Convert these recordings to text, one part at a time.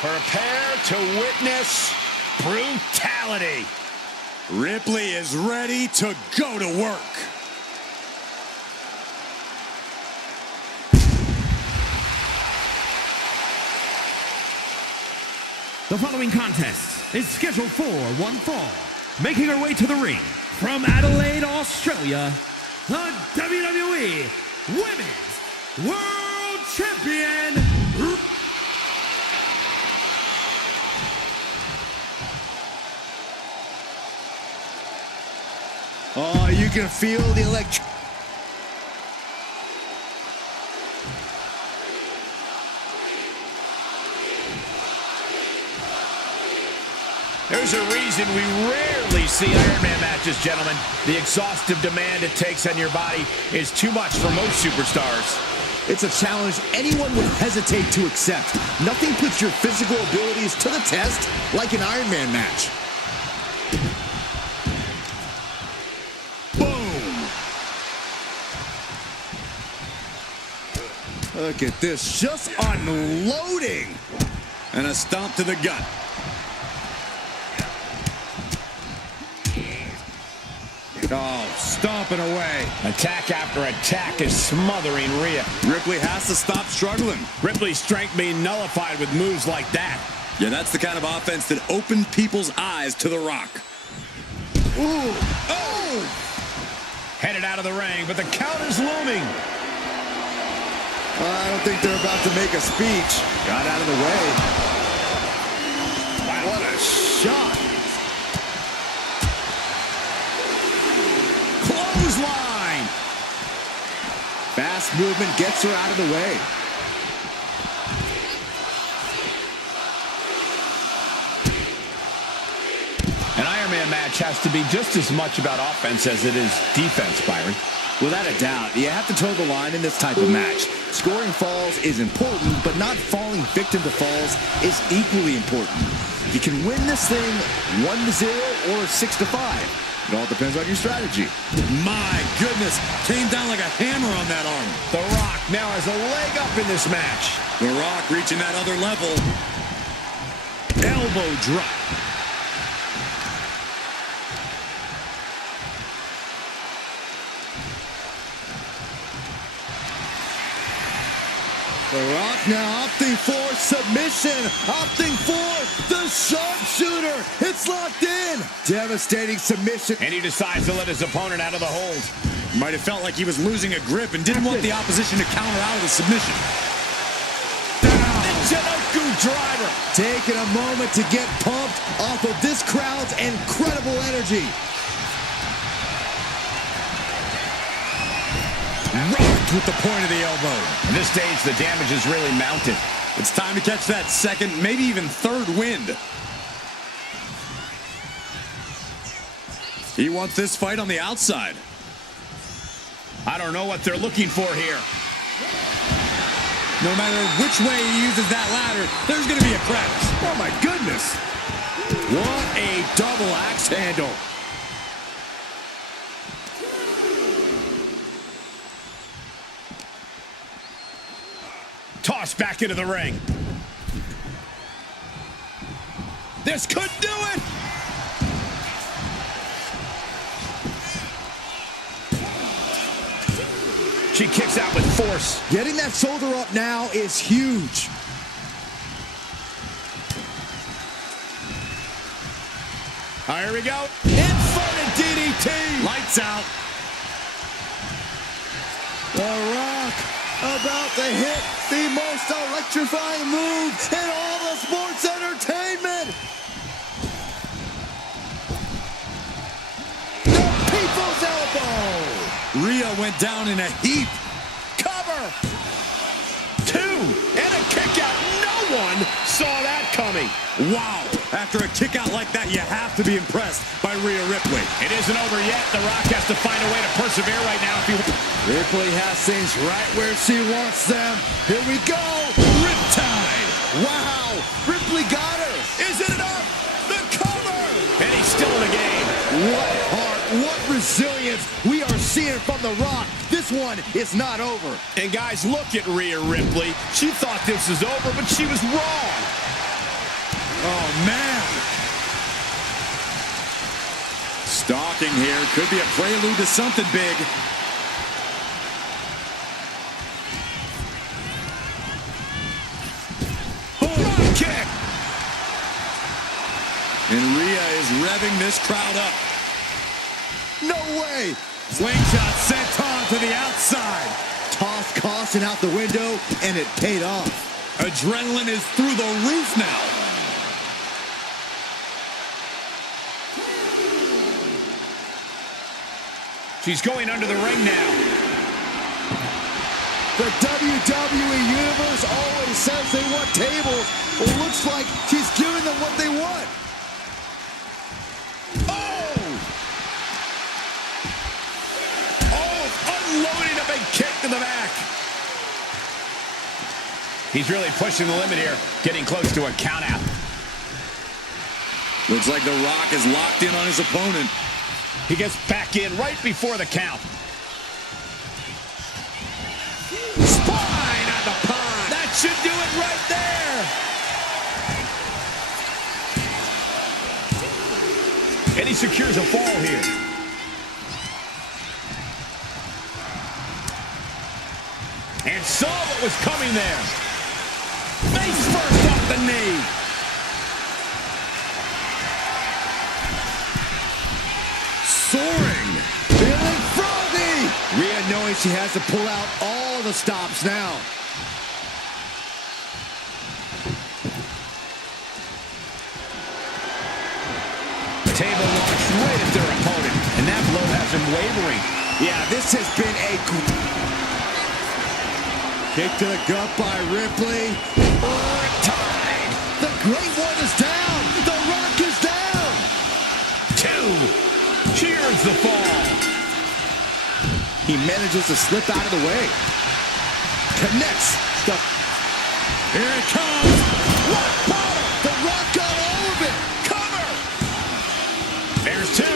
Prepare to witness brutality. Ripley is ready to go to work. The following contest is scheduled for one fall. Making her way to the ring from Adelaide, Australia, the WWE Women's World Champion. Oh, you can feel the electric. There's a reason we rarely see Iron Man matches, gentlemen. The exhaustive demand it takes on your body is too much for most superstars. It's a challenge anyone would hesitate to accept. Nothing puts your physical abilities to the test like an Iron Man match. Boom! Look at this, just unloading. And a stomp to the gut. Oh, stomping away. Attack after attack is smothering Rhea. Ripley has to stop struggling. Ripley's strength being nullified with moves like that. Yeah, that's the kind of offense that opened people's eyes to The Rock. Ooh! Oh! Headed out of the ring, but the count is looming. I don't think they're about to make a speech. Got out of the way. Wow. What a shot. Clothesline! Fast movement gets her out of the way. An Iron Man match has to be just as much about offense as it is defense, Byron. Without a doubt, you have to toe the line in this type of match. Scoring falls is important, but not falling victim to falls is equally important. You can win this thing 1-0 or 6-5. It all depends on your strategy. My goodness, came down like a hammer on that arm. The Rock now has a leg up in this match. The Rock reaching that other level. Elbow drop. The Rock now opting for submission, opting for the sharpshooter. It's locked in. Devastating submission. And he decides to let his opponent out of the hold. Might have felt like he was losing a grip and didn't want the opposition to counter out of the submission. The Jinoku driver. Taking a moment to get pumped off of this crowd's incredible energy. Rocked with the point of the elbow. At this stage, the damage is really mounted. It's time to catch that second, maybe even third wind. He wants this fight on the outside. I don't know what they're looking for here. No matter which way he uses that ladder, there's going to be a crevice. Oh my goodness. What a double axe handle. Tossed back into the ring. This could do it. She kicks out with force. Getting that shoulder up now is huge. Here we go. Inverted DDT. Lights out. The Rock about to hit the most electrifying move in all of sports entertainment. The People's Elbow. Rhea went down in a heap. Cover. 2 and a kick out. No one saw that coming. Wow. After a kick out like that, you have to be impressed by Rhea Ripley. It isn't over yet. The Rock has to find a way to persevere right now. Ripley has things right where she wants them. Here we go. Riptide. Wow. Ripley got her. Is it enough? The cover. And he's still in the game. What heart, what resilience we are seeing from The Rock. This one is not over. And guys, look at Rhea Ripley. She thought this was over, but she was wrong. Oh, man. Stalking here. Could be a prelude to something big. Drop kick. And Rhea is revving this crowd up. No way. Slingshot sent on to the outside. Tossed caution out the window, and it paid off. Adrenaline is through the roof now. She's going under the ring now. The WWE Universe always says they want tables. Well, it looks like she's giving them what they want. Unloading a big kick to the back. He's really pushing the limit here, getting close to a count out. Looks like The Rock is locked in on his opponent. He gets back in right before the count. Spine on the pond. That should do it right there. And he secures a fall here. And saw what was coming there. Face first off the knee. Soaring. Feeling froggy. Rhea knowing she has to pull out all the stops now. Table launched right at their opponent. And that blow has him wavering. Yeah, this has been a kick to the gut by Ripley. Tied. The Great One is down. The Rock is down. 2. Cheers the fall. He manages to slip out of the way. Connects. Here it comes. What bottom? The Rock got all of it. Cover. There's 2.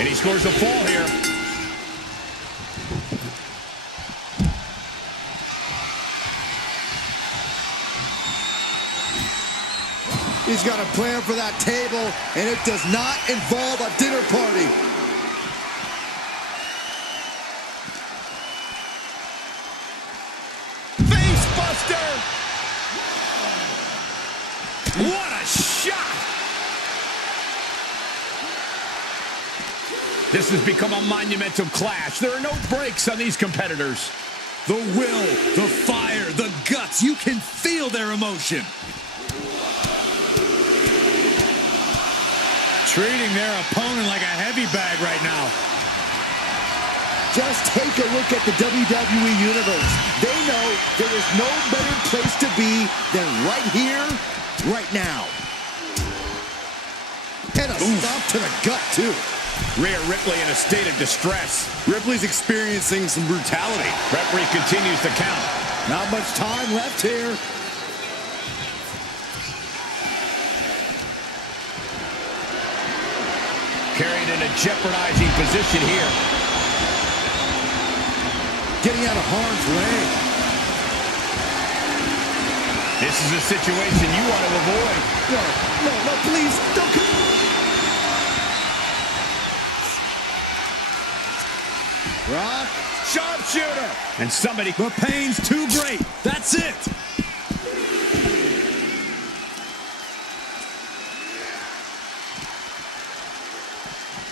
And he scores a fall here. He's got a plan for that table, and it does not involve a dinner party. Face buster. What a shot. This has become a monumental clash. There are no breaks on these competitors. The will, the fire, the guts. You can feel their emotion. Treating their opponent like a heavy bag right now. Just take a look at the WWE Universe. They know there is no better place to be than right here, right now. And a stomp to the gut, too. Rhea Ripley in a state of distress. Ripley's experiencing some brutality. Referee continues to count. Not much time left here. Carried in a jeopardizing position here. Getting out of harm's way. This is a situation you want to avoid. No, please, don't come. Rock. Sharpshooter. And somebody... The pain's too great. That's it.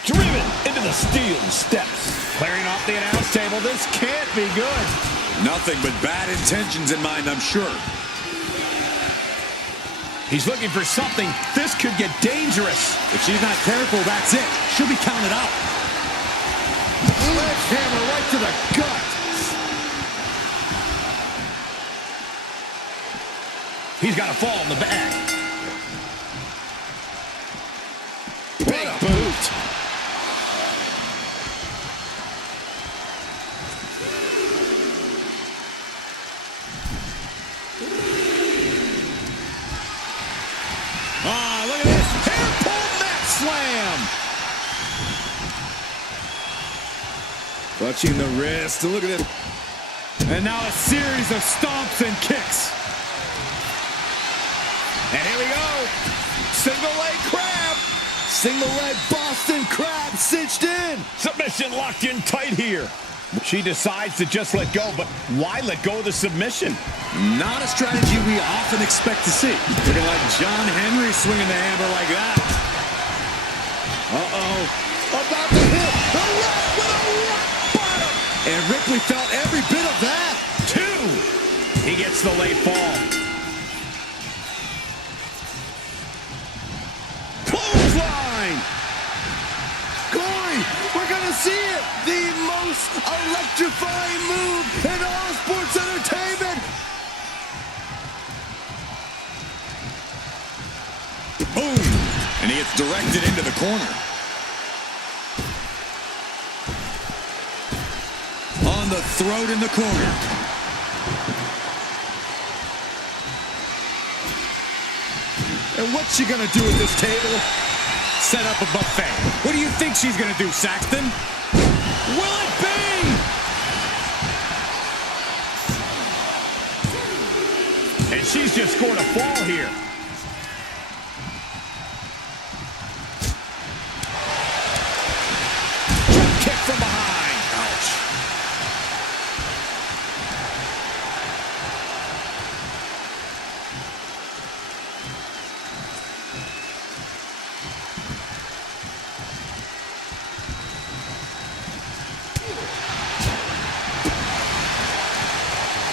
Driven into the steel steps. Clearing off the announce table. This can't be good. Nothing but bad intentions in mind, I'm sure. He's looking for something. This could get dangerous. If she's not careful, that's it. She'll be counted out. Sledgehammer right to the gut. He's got a fall in the back. Big boot. Ah, look at this. Hair pull mat slam. Clutching the wrist. Look at it. And now a series of stomps and kicks. And here we go. single leg crab. Single leg Boston crab cinched in. Submission locked in tight here. She decides to just let go, but why let go of the submission? Not a strategy we often expect to see. Looking like John Henry swinging the hammer like that. Uh-oh. About to hit the rock with a rock bottom. And Ripley felt every bit of that. 2. He gets the late fall. Clothesline. Corey, we're going to see it. The most electrifying move in all sports entertainment. Boom. And he gets directed into the corner. On the throat in the corner. And what's she gonna do at this table? Set up a buffet. What do you think she's gonna do, Saxton? Will it be? And she's just scored a fall here. Kick from behind. Ouch.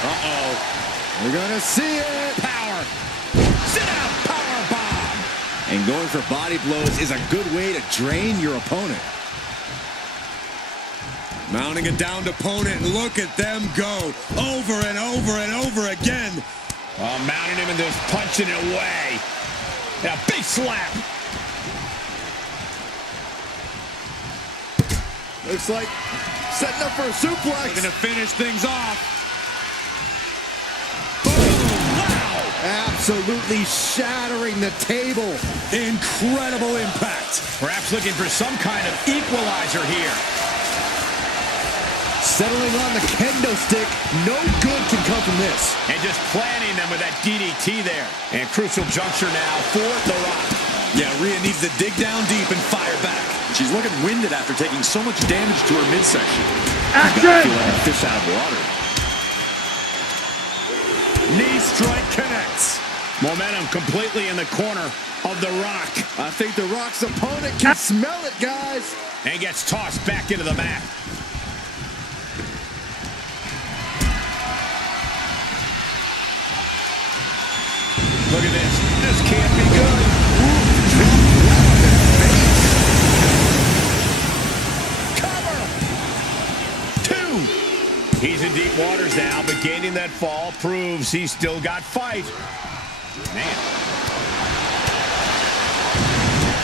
Uh-oh. We're gonna see it. Power. Sit out. Power bomb. And going for body blows is a good way to drain your opponent. Mounting a downed opponent, and look at them go. Over and over and over again. Mounting him and just punching it away. And a big slap. Looks like setting up for a suplex. Looking to finish things off. Absolutely shattering the table. Incredible impact. Perhaps looking for some kind of equalizer here. Settling on the kendo stick. No good can come from this. And just planting them with that DDT there. And crucial juncture now for The Rock. Yeah, Rhea needs to dig down deep and fire back. She's looking winded after taking so much damage to her midsection. She's got to feel like a fish out of water. Knee strike connects. Momentum completely in the corner of The Rock. I think The Rock's opponent can smell it, guys. And gets tossed back into the mat. Look at this. This can't be good. Cover. 2. He's in deep waters now, but gaining that fall proves he's still got fight. Man.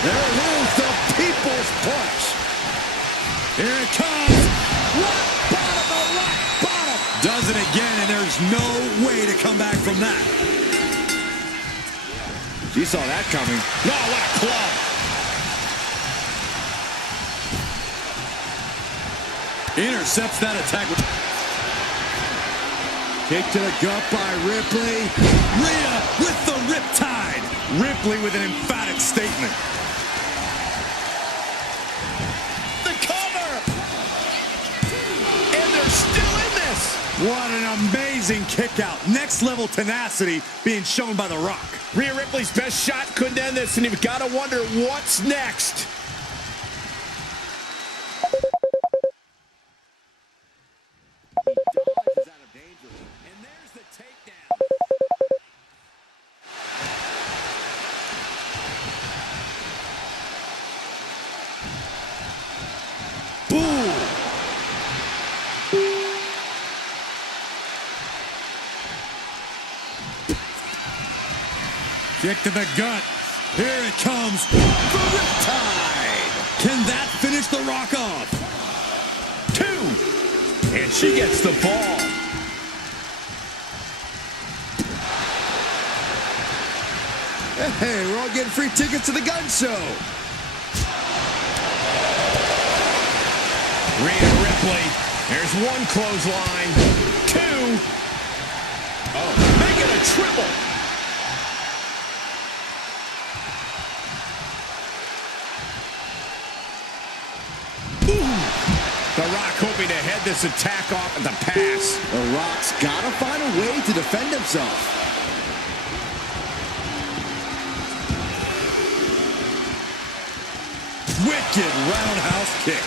There it is, the people's punch. Here it comes. Rock bottom, the rock bottom. Does it again, and there's no way to come back from that. You saw that coming. No, what a club. Intercepts that attack. Kick to the gut by Ripley. Rhea with the riptide. Ripley with an emphatic statement. The cover. And they're still in this. What an amazing kick out. Next level tenacity being shown by The Rock. Rhea Ripley's best shot couldn't end this, and you've got to wonder what's next. Kick to the gut. Here it comes. The riptide. Can that finish The Rock off? 2. And she gets the fall. Hey, we're all getting free tickets to the gun show. Rhea Ripley. There's 1 clothesline. 2. Oh, make it a triple. this attack off at the pass. The Rock's got to find a way to defend himself. Wicked roundhouse kick.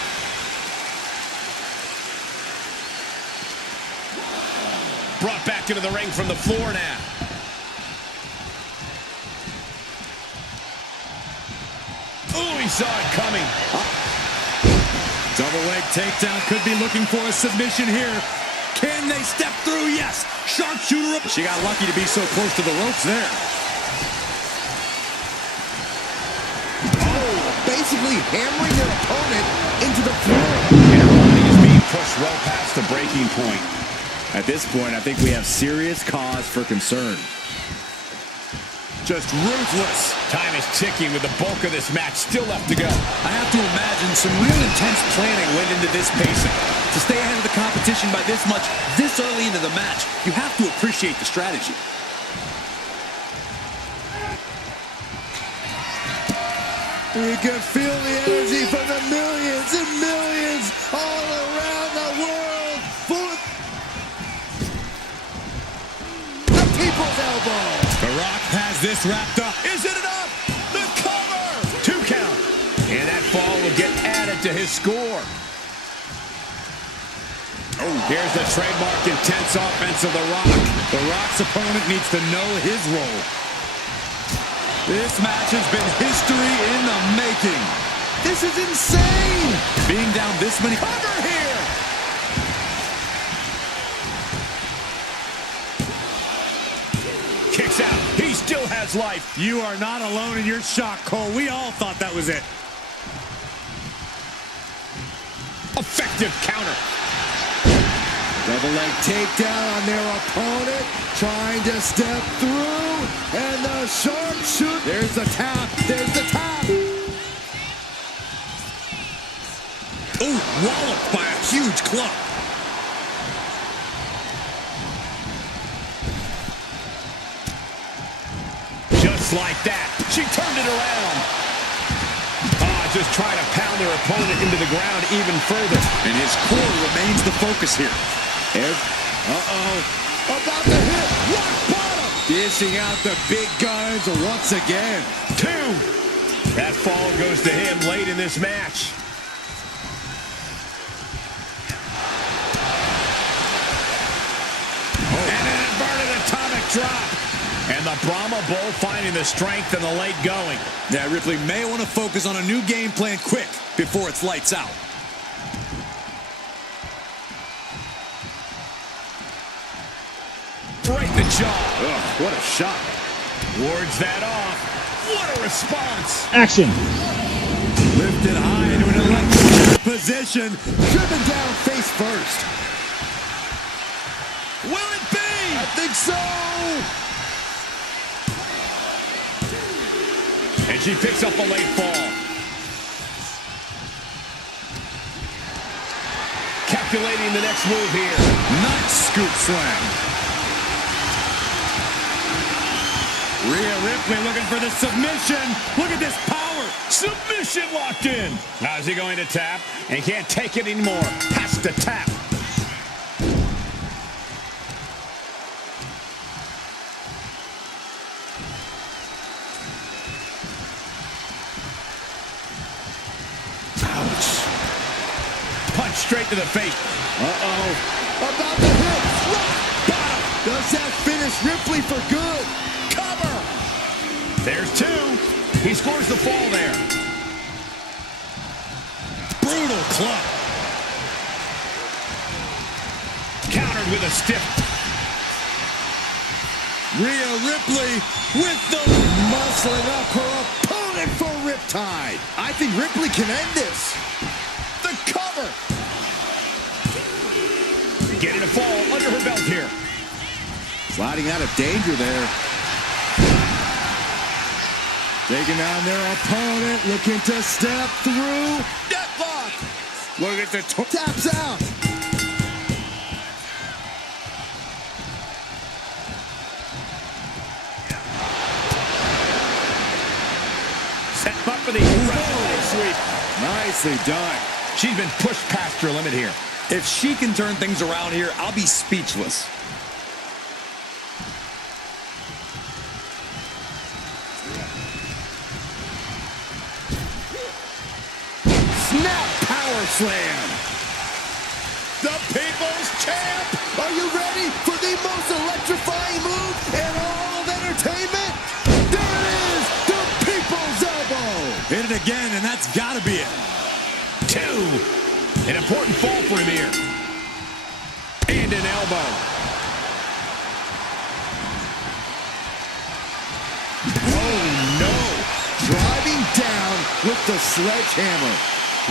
Brought back into the ring from the floor now. Oh, he saw it coming. Double leg takedown, could be looking for a submission here. Can they step through? Yes. Sharpshooter up. She got lucky to be so close to the ropes there. Basically hammering their opponent into the floor. And her body is being pushed well past the breaking point. At this point, I think we have serious cause for concern. Just ruthless. Time is ticking with the bulk of this match still left to go. I have to imagine some real intense planning went into this pacing. To stay ahead of the competition by this much, this early into the match, you have to appreciate the strategy. You can feel the energy from the millions and millions all around the world. The people's elbow. The Rock has this wrapped up. Is it enough? The cover! 2 count. And that fall will get added to his score. Oh, here's the trademark intense offense of The Rock. The Rock's opponent needs to know his role. This match has been history in the making. This is insane. Being down this many. Cover here! Kicks out. He still has life. You are not alone in your shock, Cole. We all thought that was it. Effective counter. Double leg takedown on their opponent, trying to step through, and the sharpshooter. There's the tap. There's the tap. Oh, walloped by a huge club. Just like that. She turned it around. Just trying to pound their opponent into the ground even further. And his core remains the focus here. About to hit. Rock bottom. Dishing out the big guns once again. 2. That fall goes to him late in this match. And an inverted atomic drop. And the Brahma Bull finding the strength in the late going. Yeah, Ripley may want to focus on a new game plan quick before it's lights out. Right in the jaw. Ugh, what a shot. Wards that off. What a response. Action. Lifted high into an electric position. Driven down face first. Will it be? I think so. And she picks up a late fall. Calculating the next move here. Nice scoop slam. Rhea Ripley looking for the submission. Look at this power. Submission locked in. Now is he going to tap? And can't take it anymore. Has to tap. Punch straight to the face. About to hit. Rock bottom. Does that finish Ripley for good? Cover. There's 2. He scores the fall there. Brutal club. Countered with a stiff. Rhea Ripley with the Muscling up her opponent for Riptide. I think Ripley can end this. The cover. Getting a fall under her belt here. Sliding out of danger there. Taking down their opponent, looking to step through. Deathlock. look at the taps out. Set up for the sweep. Nicely done. She's been pushed past her limit here. If she can turn things around here, I'll be speechless. Snap power slam. The People's Champ! Are you ready for the most electrifying move in all of entertainment? There it is, the People's Elbow. Hit it again, and that's got to be it. 2. An important fall for him here. And an elbow. Oh no! Driving down with the sledgehammer.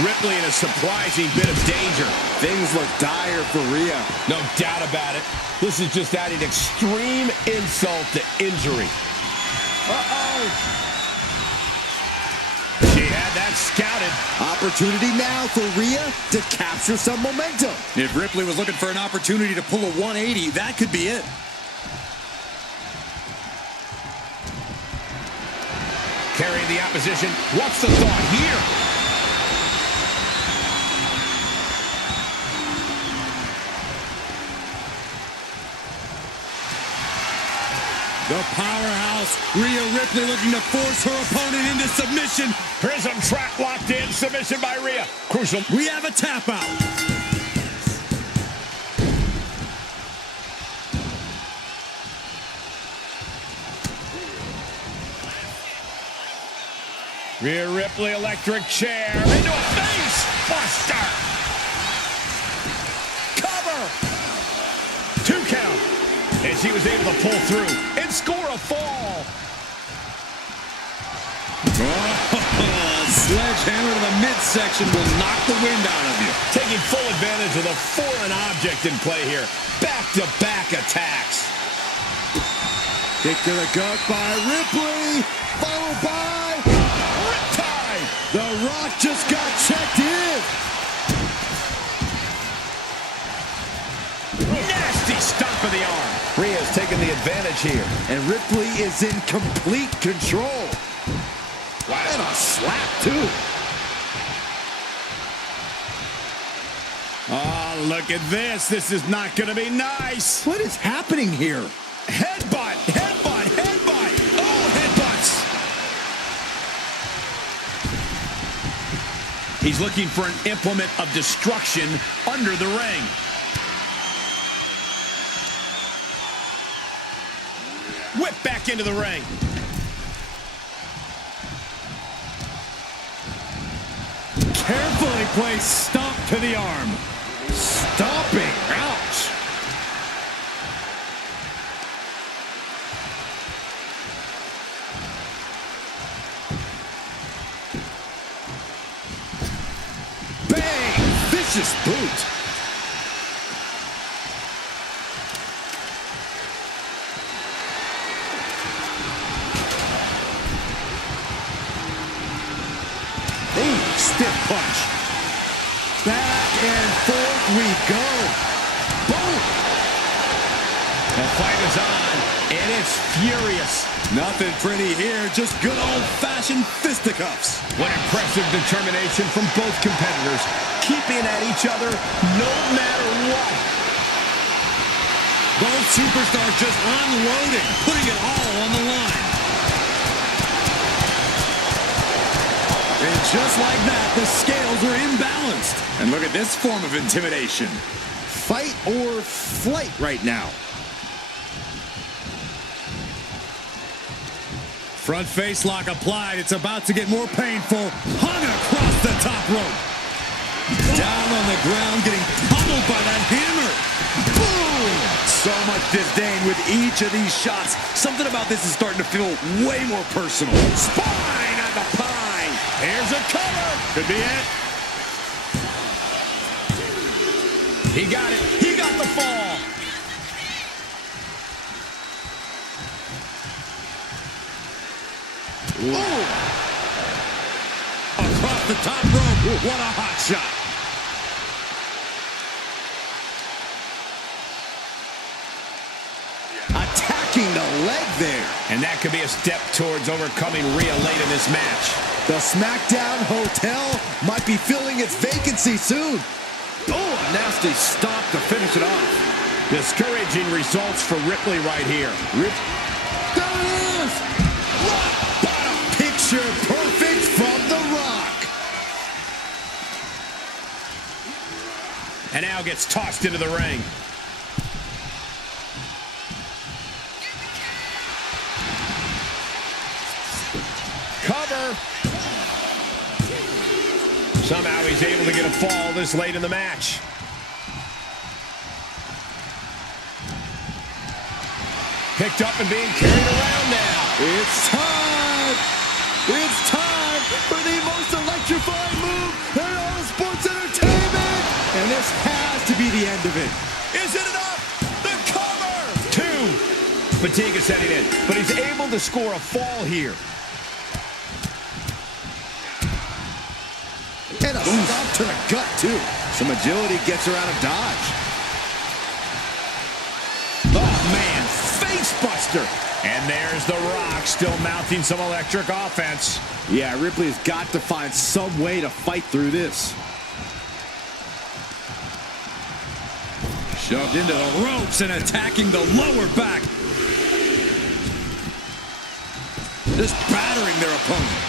Ripley in a surprising bit of danger. Things look dire for Rhea. No doubt about it. This is just adding extreme insult to injury. Uh-oh! She had that scouted. Opportunity now for Rhea to capture some momentum. If Ripley was looking for an opportunity to pull a 180, that could be it. Carrying the opposition. What's the thought here? The powerhouse, Rhea Ripley, looking to force her opponent into submission. Prism trap locked in. Submission by Rhea. Crucial. We have a tap out. Rhea Ripley, electric chair. Into a face buster. Cover. 2 count. And she was able to pull through and score a fall. Oh, sledgehammer to the midsection will knock the wind out of you. Taking full advantage of the foreign object in play here. Back-to-back attacks. Kick to the gut by Ripley, followed by Riptide. The Rock just got checked in. Nasty stomp of the arm. Rhea's taking the advantage here, and Ripley is in complete control. Wow. And a slap, too. Oh, look at this. This is not going to be nice. What is happening here? Headbutt, headbutt, headbutt. Oh, headbutts. He's looking for an implement of destruction under the ring. Whip back into the ring. Carefully placed stomp to the arm. Stomping. Ouch. Bang! Vicious boot. Stiff punch. Back and forth we go. Boom. The fight is on, and it's furious. Nothing pretty here, just good old-fashioned fisticuffs. What impressive determination from both competitors, keeping at each other no matter what. Both superstars just unloading, putting it all on the line. And just like that, the scales are imbalanced. And look at this form of intimidation. Fight or flight right now. Front face lock applied. It's about to get more painful. Hung across the top rope. Down on the ground, getting pummeled by that hammer. Boom! So much disdain with each of these shots. Something about this is starting to feel way more personal. Spine on the pine. Here's a cover. Could be it. He got it. He got the fall. Ooh. Across the top rope. What a hot shot. Attacking the leg there. And that could be a step towards overcoming Rhea late in this match. The SmackDown Hotel might be filling its vacancy soon. Oh, a nasty stop to finish it off. Discouraging results for Ripley right here. There it is! Rock bottom! Picture perfect from The Rock. And now gets tossed into the ring. Cover. Somehow he's able to get a fall this late in the match. Picked up and being carried around now. It's time! It's time for the most electrifying move in all sports entertainment! And this has to be the end of it. Is it enough? The cover! 2. Fatigue is setting in, but he's able to score a fall here. And a stop to the gut, too. Some agility gets her out of dodge. Oh, man. Face buster. And there's The Rock still mounting some electric offense. Yeah, Ripley has got to find some way to fight through this. Shoved into the ropes and attacking the lower back. Just battering their opponent.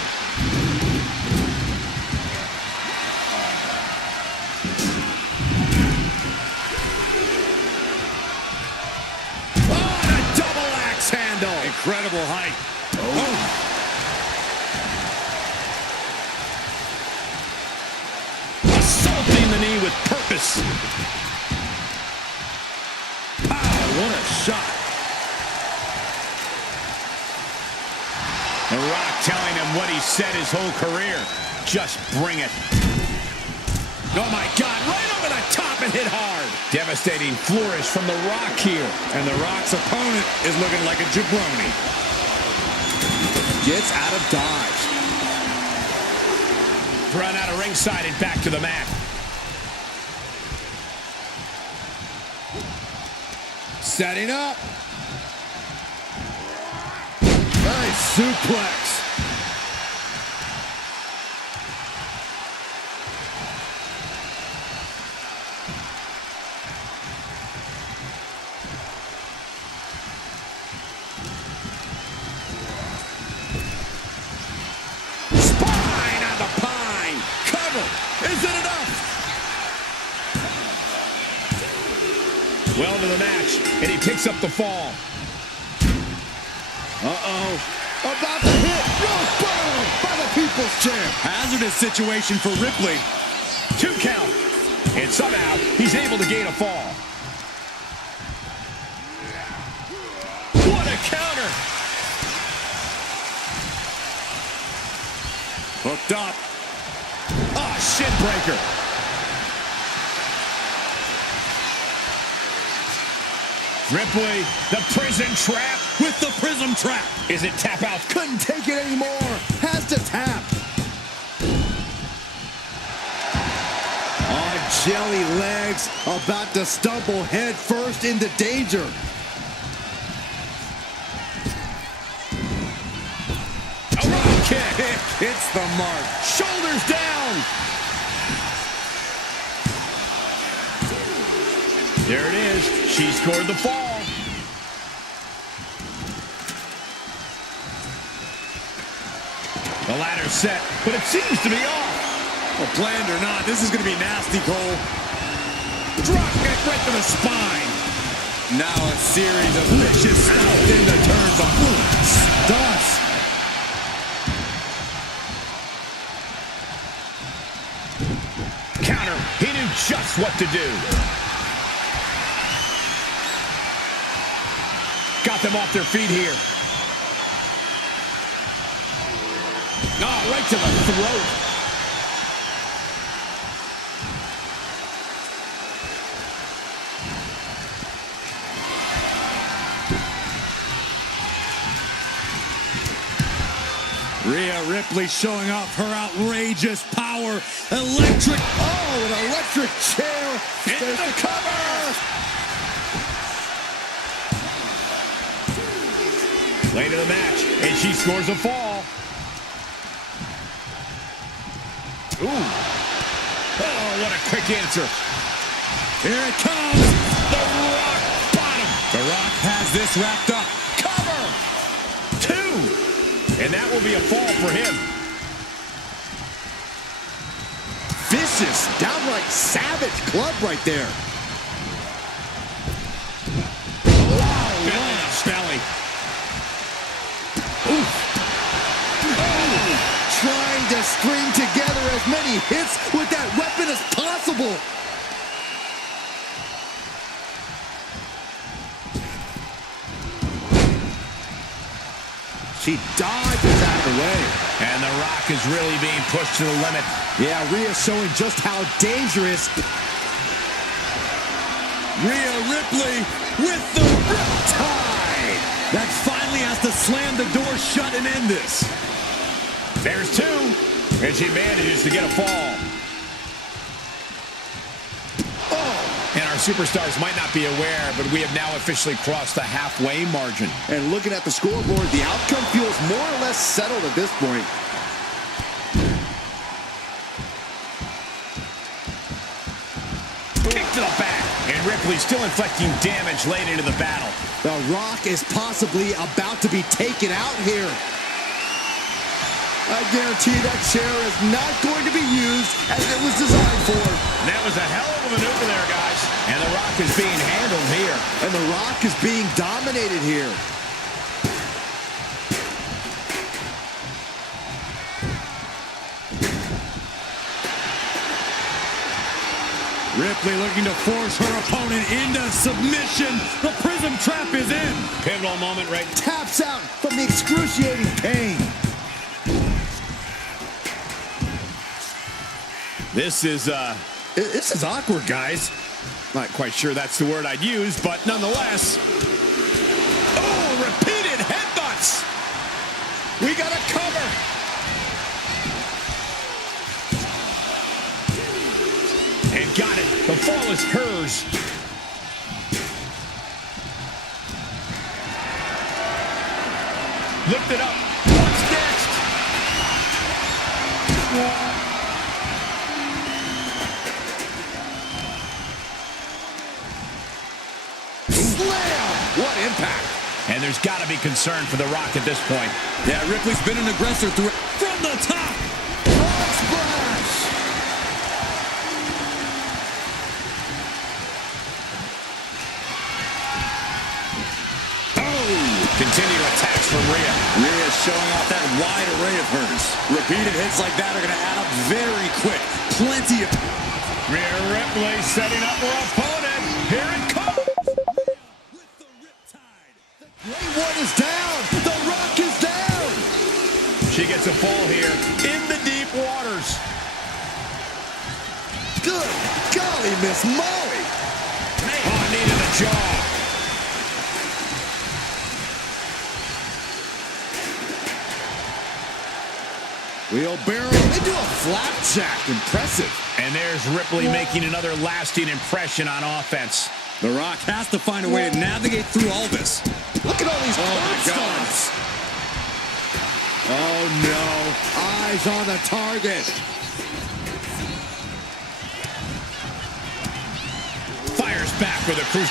Incredible height. Oh. Assaulting the knee with purpose. Pow, what a shot. The Rock telling him what he said his whole career. Just bring it. Oh, my God. Right over the top and hit hard. Devastating flourish from The Rock here. And The Rock's opponent is looking like a jabroni. Gets out of dodge. Run out of ringside and back to the mat. Setting up. Nice suplex. Well into the match, and he picks up the fall. Uh-oh. About to hit. Rock bottom by the People's Champ. Hazardous situation for Ripley. 2 count. And somehow, he's able to gain a fall. What a counter. Hooked up. Ah, shin breaker. Ripley, the prison trap. With the prism trap. Is it tap out? Couldn't take it anymore. Has to tap. On jelly legs. About to stumble head first into danger. A rock kick. Hits the mark. Shoulders down. There it is. She scored the fall. The ladder's set, but it seems to be off. Well, planned or not, this is going to be nasty, Cole. Drop kick right to the spine. Now a series of vicious stuff in the turnbuckle. Stuff. Counter. He knew just what to do. Got them off their feet here. Oh, right to the throat. Rhea Ripley showing off her outrageous power. Electric. Oh, an electric chair. There's the cover. Late in the match, and she scores a fall. Ooh. Oh, what a quick answer. Here it comes. The Rock bottom. The Rock has this wrapped up. Cover. 2. And that will be a fall for him. Vicious, downright savage club right there. Wow. Belly. Oof. Oh, trying to string together as many hits with that weapon as possible. She dodges out of the way. And The Rock is really being pushed to the limit. Yeah, Rhea showing just how dangerous. Rhea Ripley with the Riptide. That finally has to slam the door shut and end this. There's 2. And she manages to get a fall. And our superstars might not be aware, but we have now officially crossed the halfway margin. And looking at the scoreboard, the outcome feels more or less settled at this point. Kick to the back. And Ripley still inflicting damage late into the battle. The Rock is possibly about to be taken out here. I guarantee that chair is not going to be used as it was designed for. That was a hell of a maneuver there, guys. And The Rock is being handled here. And The Rock is being dominated here. Ripley looking to force her opponent into submission. The Prism Trap is in. Pivotal moment, right? Taps out from the excruciating pain. This is awkward, guys. Not quite sure that's the word I'd use, but nonetheless. Oh, repeated headbutts. We got a cover. And got it. The fall is hers. Lift it up. What's next? What impact! And there's got to be concern for The Rock at this point. Yeah, Ripley's been an aggressor from the top. Frog splash! Oh! Continued attacks from Rhea. Rhea showing off that wide array of hers. Repeated hits like that are going to add up very quick. Plenty of... Rhea Ripley setting up her opponent. Here it comes! Great One is down. The Rock is down. She gets a fall here in the deep waters. Good golly, Miss Molly. Oh, knee to the jaw. Wheelbarrow into a flapjack. Impressive. And there's Ripley making another lasting impression on offense. The Rock has to find a way to navigate through all this. Look at all these stunts. Oh, no. Eyes on the target. Fires back with a cruise.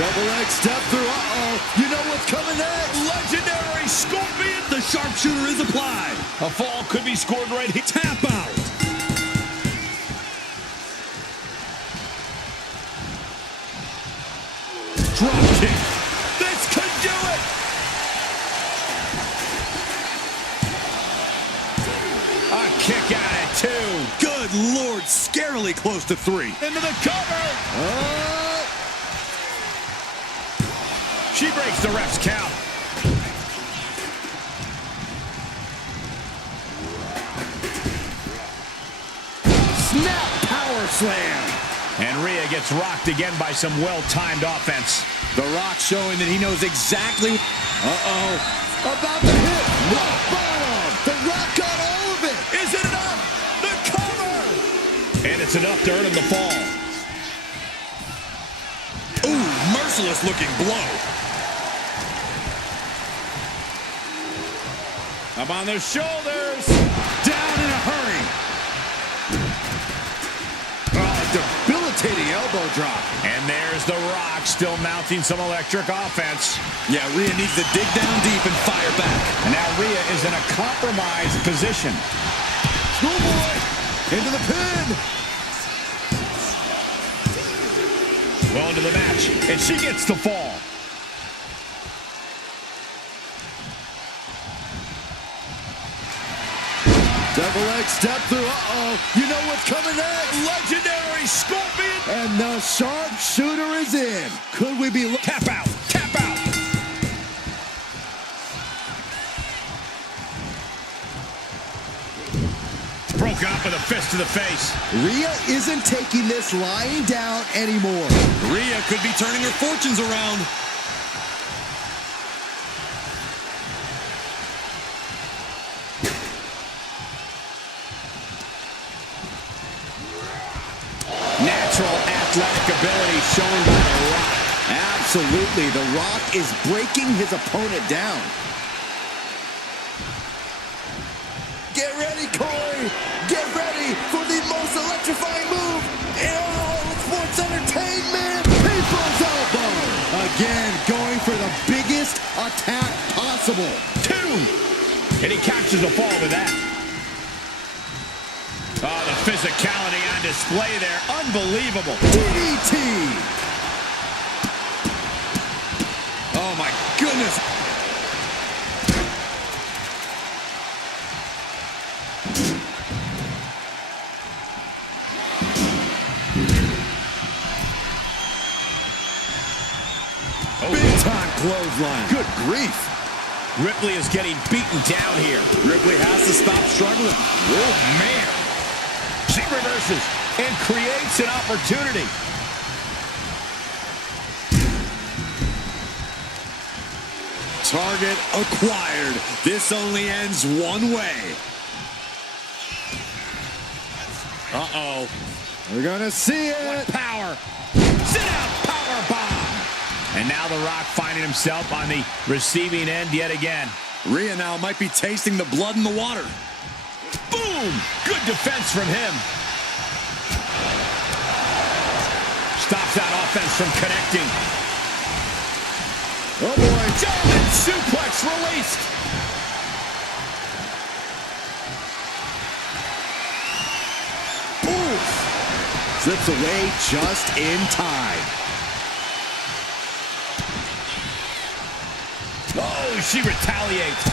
Double leg step through. Uh-oh. You know what's coming next. Legendary Scorpion. The sharpshooter is applied. A fall could be scored right here. Tap out. Drop kick. This could do it. A kick out at 2. Good Lord, scarily close to 3. Into the cover. She breaks the ref's count. Snap power slam. And Rhea gets rocked again by some well-timed offense. The Rock showing that he knows exactly. Uh-oh. About to hit. Rock bottom. The Rock got all of it. Is it enough? The cover. And it's enough to earn him the fall. Ooh, merciless looking blow. Up on their shoulders. Down in a hurry. Debilitating Debilitating elbow drop. And there's The Rock still mounting some electric offense. Yeah, Rhea needs to dig down deep and fire back. And now Rhea is in a compromised position. Schoolboy into the pin. Well into the match, and she gets the fall. Double leg step through. Uh-oh. You know what's coming next. Legendary Scorpion. And the sharpshooter is in. Could we be... Tap out. Tap out. Broken up with a fist to the face. Rhea isn't taking this lying down anymore. Rhea could be turning her fortunes around. Natural athletic ability shown by The Rock. Absolutely. The Rock is breaking his opponent down. Get ready, Corey. Get ready for the most electrifying move in all of sports entertainment. People's elbow. Again, going for the biggest attack possible. 2. And he captures a fall with that. Oh, the physicality on display there. Unbelievable. DDT. Oh, my goodness. Big time clothesline. Good grief. Ripley is getting beaten down here. Ripley has to stop struggling. Oh, man. She reverses and creates an opportunity. Target acquired. This only ends one way. Uh-oh. We're gonna see it. What power. Sit out power bomb. And now The Rock finding himself on the receiving end yet again. Rhea now might be tasting the blood in the water. Boom! Good defense from him. Stops that offense from connecting. Oh boy. German suplex released. Oof. Slips away just in time. Oh, she retaliates.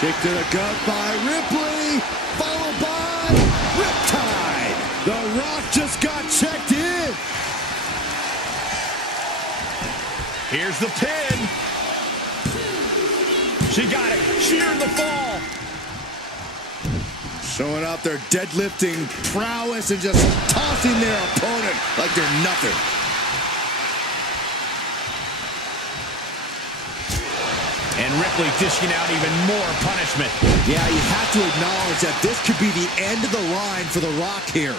Kick to the gut by Ripley, followed by Riptide. The Rock just got checked in. Here's the pin. She got it. She earned the fall. Showing off their deadlifting prowess and just tossing their opponent like they're nothing. And Ripley dishing out even more punishment. Yeah, you have to acknowledge that this could be the end of the line for The Rock here.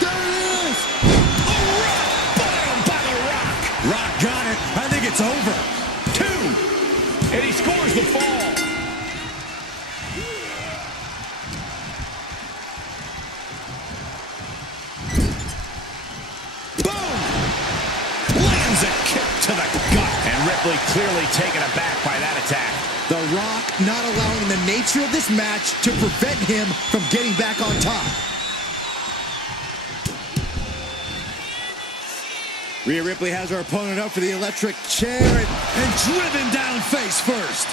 There it is! A rock bottom by The Rock. Rock got it. I think it's over. 2. And he scores the fall. A kick to the gut. And Ripley clearly taken aback by that attack. The Rock not allowing the nature of this match to prevent him from getting back on top. Rhea Ripley has her opponent up for the electric chair and driven down face first.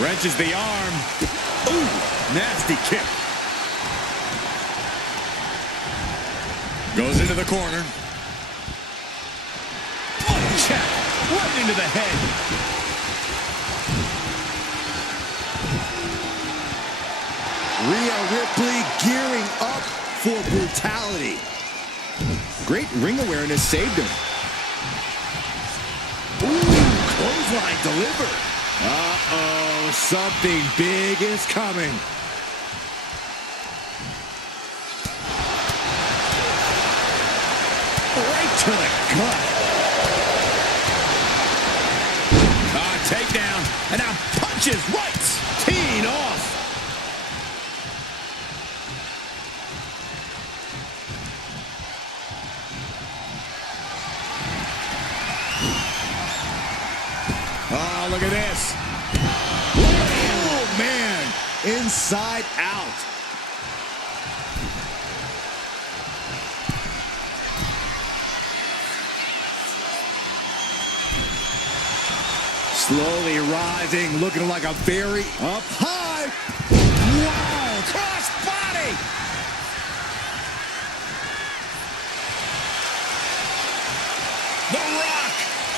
Wrenches the arm. Ooh, nasty kick. Goes into the corner. Oh, check. Right into the head. Rhea Ripley gearing up for brutality. Great ring awareness saved him. Ooh, clothesline delivered. Uh-oh, something big is coming. Right to the gut. Takedown. And now punches right. Teeing off. Oh, look at this. Oh, man. Inside out. Slowly rising, looking like a very up high. Wow, cross body. The Rock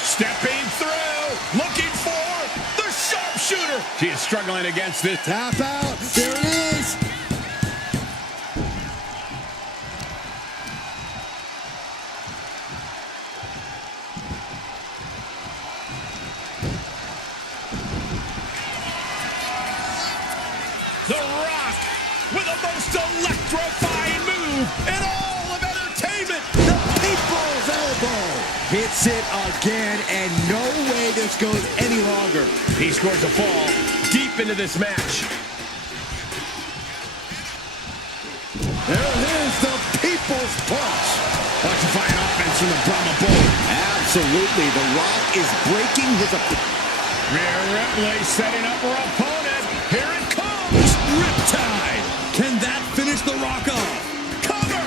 stepping through, looking for the sharpshooter. She is struggling against this. Tap out. There it is. The Rock with the most electrifying move in all of entertainment. The people's elbow. Hits it again, and no way this goes any longer. He scores a fall deep into this match. There it is, the people's punch. Electrifying offense from the Brahma Bull. Absolutely, The Rock is breaking his opponent. Rhea Ripley setting up her opponent. Here it comes. Riptide. Can that finish The Rock off? Cover.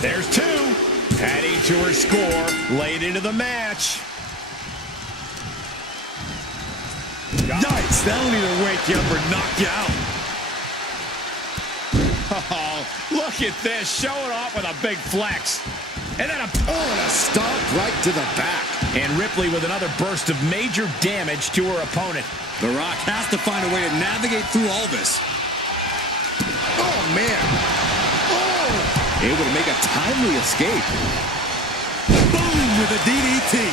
There's two. Adding to her score late into the match. Yikes, that'll either wake you up or knock you out. Oh, look at this. Showing off with a big flex. And then and a stomp right to the back. And Ripley with another burst of major damage to her opponent. The Rock has to find a way to navigate through all this. Oh, man. Oh! Able to make a timely escape. Boom with a DDT.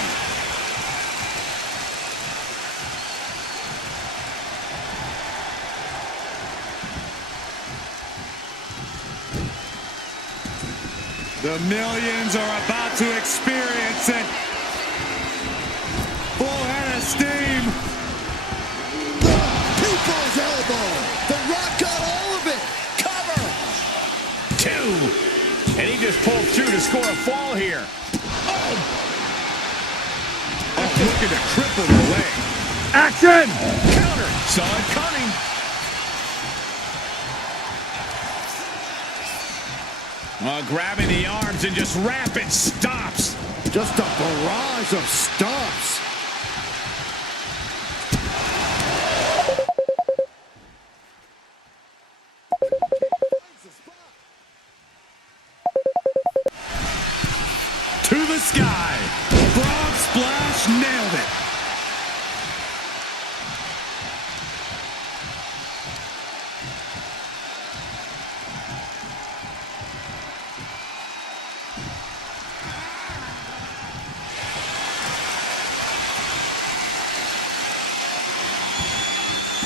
The millions are about to experience it. Full head of steam. The people's elbow. The Rock got all of it. Cover. Two. And he just pulled through to score a fall here. Oh, looking to cripple the leg. Action. Counter. Saw it coming. Grabbing the arms and just rapid stops. Just a barrage of stomps. To the sky. Broad splash, nailed it.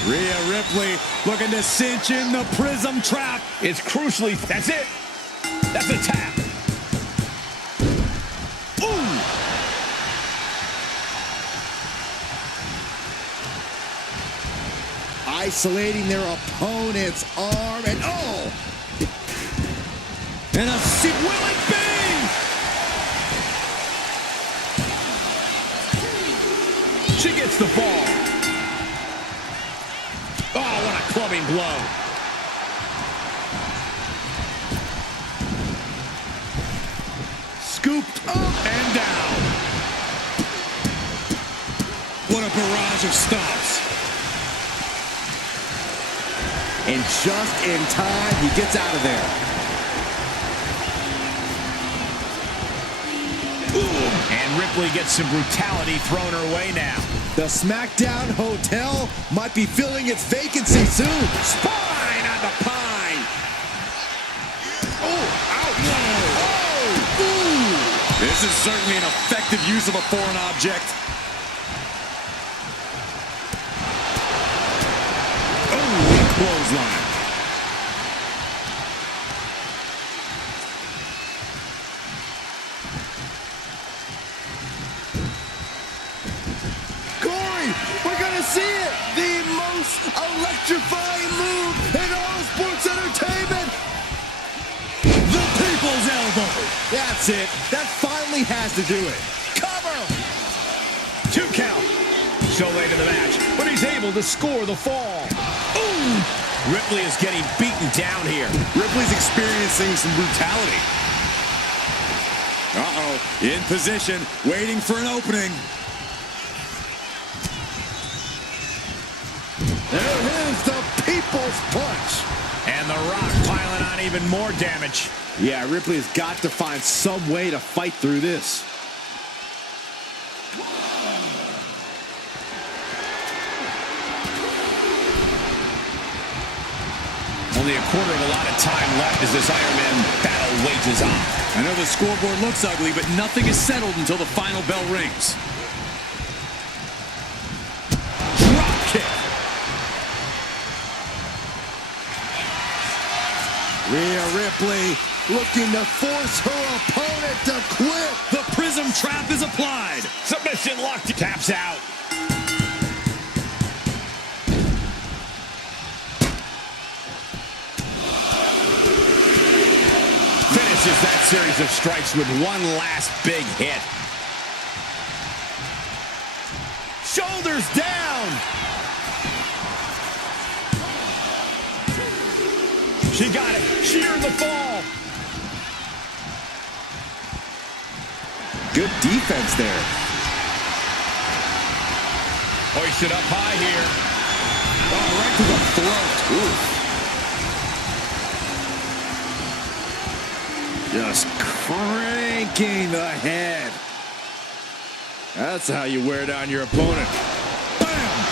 Rhea Ripley looking to cinch in the prism trap. It's crucially, that's it. That's a tap. Ooh. Isolating their opponent's arm and oh! And a will it be? She gets the fall. Oh, what a clubbing blow. Scooped up and down. What a barrage of stomps. And just in time, he gets out of there. Boom. And Ripley gets some brutality thrown her way now. The SmackDown Hotel might be filling its vacancy soon. Spine on the pine. Oh, ouch. Oh, ooh. This is certainly an effective use of a foreign object. clothesline. Corey, we're going to see it. The most electrifying move in all sports entertainment. The people's elbow. That's it. That finally has to do it. Cover. 2 count. So late in the match, but he's able to score the fall. Ooh! Ripley is getting beaten down here. Ripley's experiencing some brutality. Uh-oh. In position, waiting for an opening. There it is, the people's punch. And The Rock piling on even more damage. Yeah, Ripley has got to find some way to fight through this. Only a quarter of a lot of time left as this Iron Man battle wages on. I know the scoreboard looks ugly, but nothing is settled until the final bell rings. Drop kick. Rhea Ripley looking to force her opponent to quit. The prism trap is applied. Submission locked. Taps out. Finishes that series of strikes with one last big hit. Shoulders down. She got it. She earned the fall. Good defense there. Hoisted up high here. Oh, right to the throat. Ooh. Just cranking the head. That's how you wear down your opponent. Bam!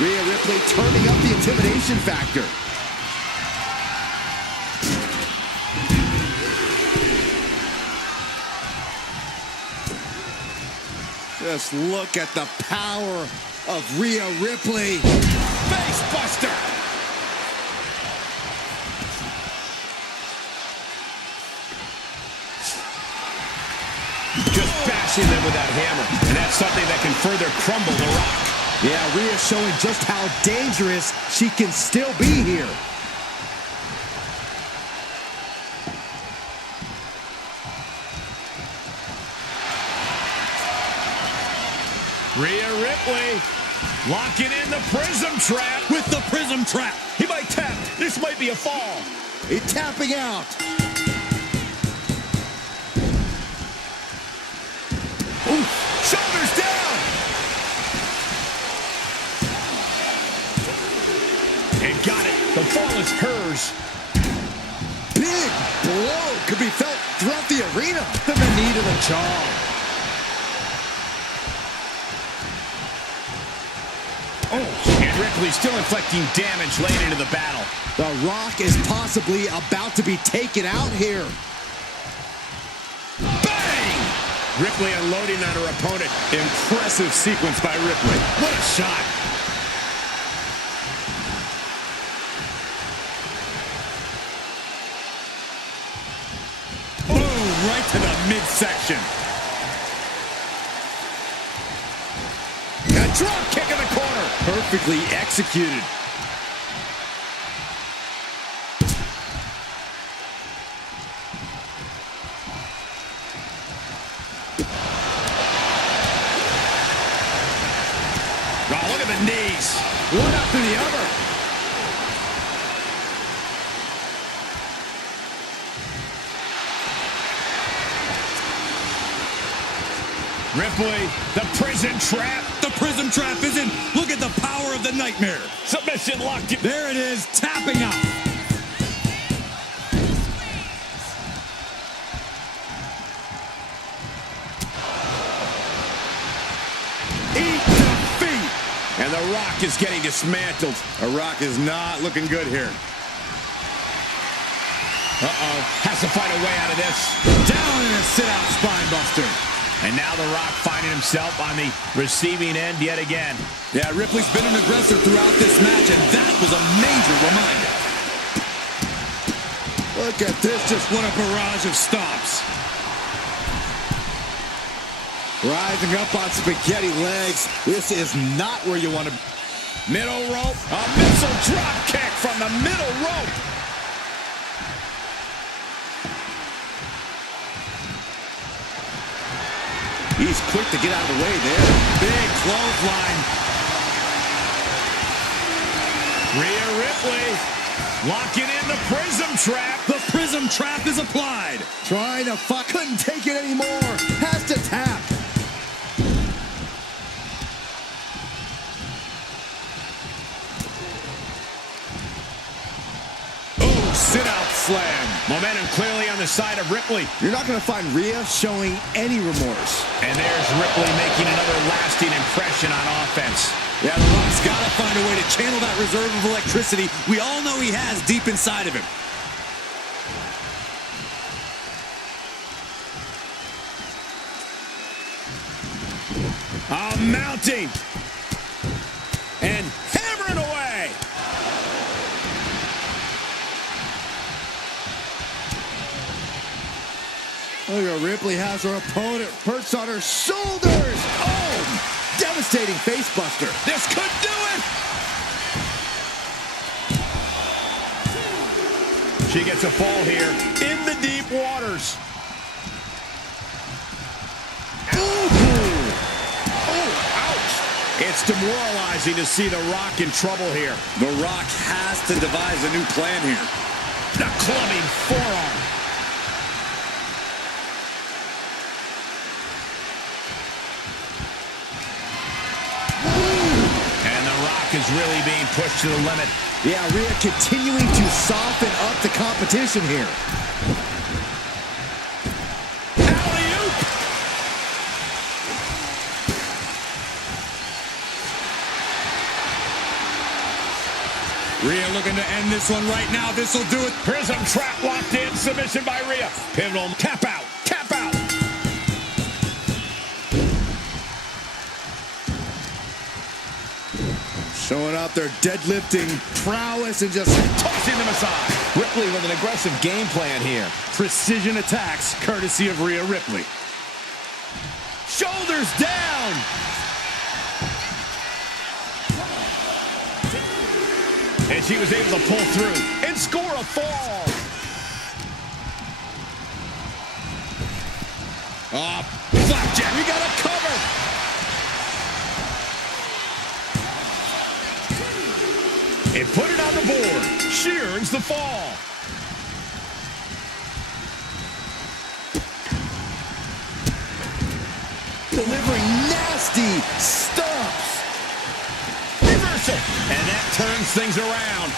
Rhea Ripley turning up the intimidation factor. Just look at the power of Rhea Ripley. Face buster. Just bashing them with that hammer. And that's something that can further crumble The Rock. Yeah, Rhea showing just how dangerous she can still be here. Rhea Ripley locking in the prism trap. With the prism trap. He might tap. This might be a fall. He's tapping out. Ooh, shoulders down. And got it. The fall is hers. Big blow could be felt throughout the arena. The knee to the jaw. Oh, and Ripley still inflicting damage late into the battle. The Rock is possibly about to be taken out here. Bang! Ripley unloading on her opponent. Impressive sequence by Ripley. What a shot. Boom, right to the midsection. A drop kick in the corner. Perfectly executed. Oh, look at the knees. One after the other. Ripley, the prison trap. The prism trap is in. Look at the power of the nightmare. Submission locked in. There it is, tapping out. Eat defeat. And The Rock is getting dismantled. The Rock is not looking good here. Uh-oh. Has to fight a way out of this. Down in a sit-out spine buster. And now The Rock finding himself on the receiving end yet again. Yeah, Ripley's been an aggressor throughout this match, and that was a major reminder. Look at this, just what a barrage of stops. Rising up on spaghetti legs. This is not where you want to... Middle rope. A missile drop kick from the middle rope. He's quick to get out of the way there. Big clothesline. Rhea Ripley locking in the prism trap. The prism trap is applied. Trying to fuck. Couldn't take it anymore. Has to tap. Sit-out slam. Momentum clearly on the side of Ripley. You're not going to find Rhea showing any remorse. And there's Ripley making another lasting impression on offense. Yeah, The Rock's got to find a way to channel that reserve of electricity we all know he has deep inside of him. Mounting. And hammering away. Look at Ripley has her opponent perched on her shoulders. Oh, devastating face buster. This could do it. She gets a fall here in the deep waters. It's demoralizing to see The Rock in trouble here. The Rock has to devise a new plan here. The clubbing forearm. And The Rock is really being pushed to the limit. Yeah, Rhea continuing to soften up the competition here. Rhea looking to end this one right now. This will do it. Prism trap locked in. Submission by Rhea. Pivotal. Tap out. Tap out. Showing out their deadlifting prowess and just tossing them aside. Ripley with an aggressive game plan here. Precision attacks courtesy of Rhea Ripley. Shoulders down. And she was able to pull through and score a fall. Flapjack. We got a cover. And put it on the board. She earns the fall. delivering nasty stomps. Reversal. And that turns things around.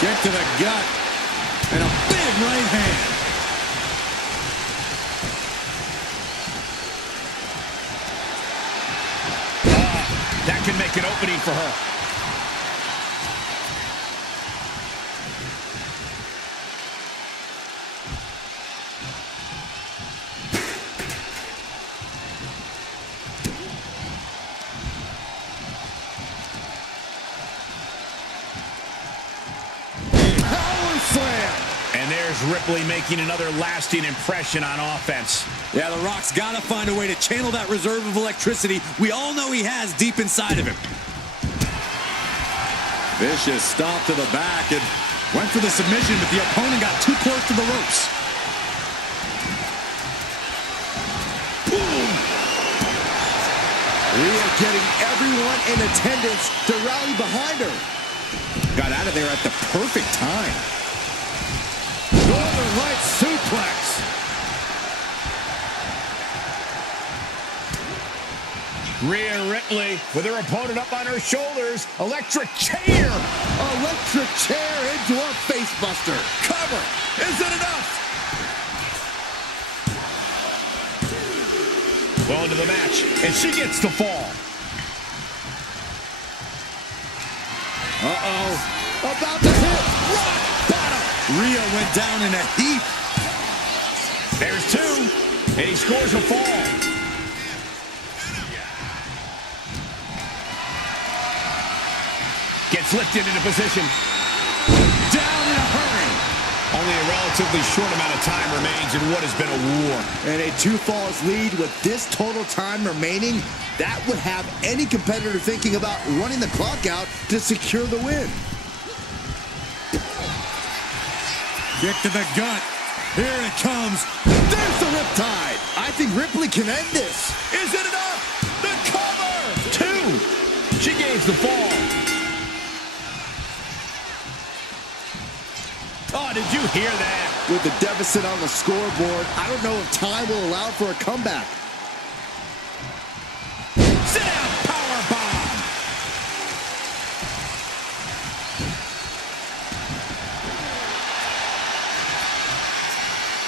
Kick to the gut. And a big right hand. That can make an opening for her. And there's Ripley making another lasting impression on offense. Yeah, The Rock's got to find a way to channel that reserve of electricity we all know he has deep inside of him. Vicious stomp to the back and went for the submission, but the opponent got too close to the ropes. Boom! Rhea getting everyone in attendance to rally behind her. Got out of there at the perfect time. Northern Light suplex. Rhea Ripley with her opponent up on her shoulders. Electric chair. Electric chair into a face buster. Cover. Is it enough? Well into the match, and she gets the fall. Uh-oh. About to hit. Rock bottom. Rhea went down in a heap. There's two, and he scores a fall. Gets lifted into position. Down in a hurry. Only a relatively short amount of time remains in what has been a war. And a 2 falls lead with this total time remaining, that would have any competitor thinking about running the clock out to secure the win. Kick to the gut. Here it comes. There's the riptide. I think Ripley can end this. Is it enough? The cover! 2. She gains the fall. Oh, did you hear that? With the deficit on the scoreboard, I don't know if time will allow for a comeback. Sit down, power bomb.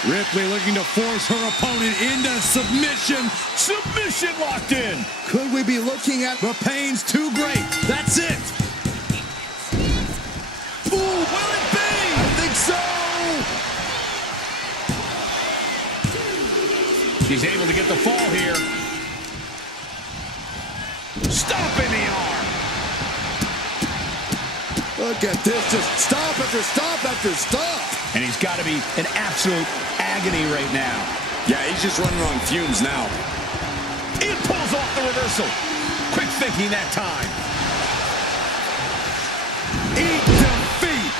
Ripley looking to force her opponent into submission. Submission locked in. Could we be looking at... The pain's too great. That's it. Ooh, will it be? I think so. She's able to get the fall here. Stop in the arm. Look at this. Just stop after stop after stop. And he's got to be in absolute agony right now. Yeah, he's just running on fumes now. It pulls off the reversal. Quick thinking that time. Eat defeat.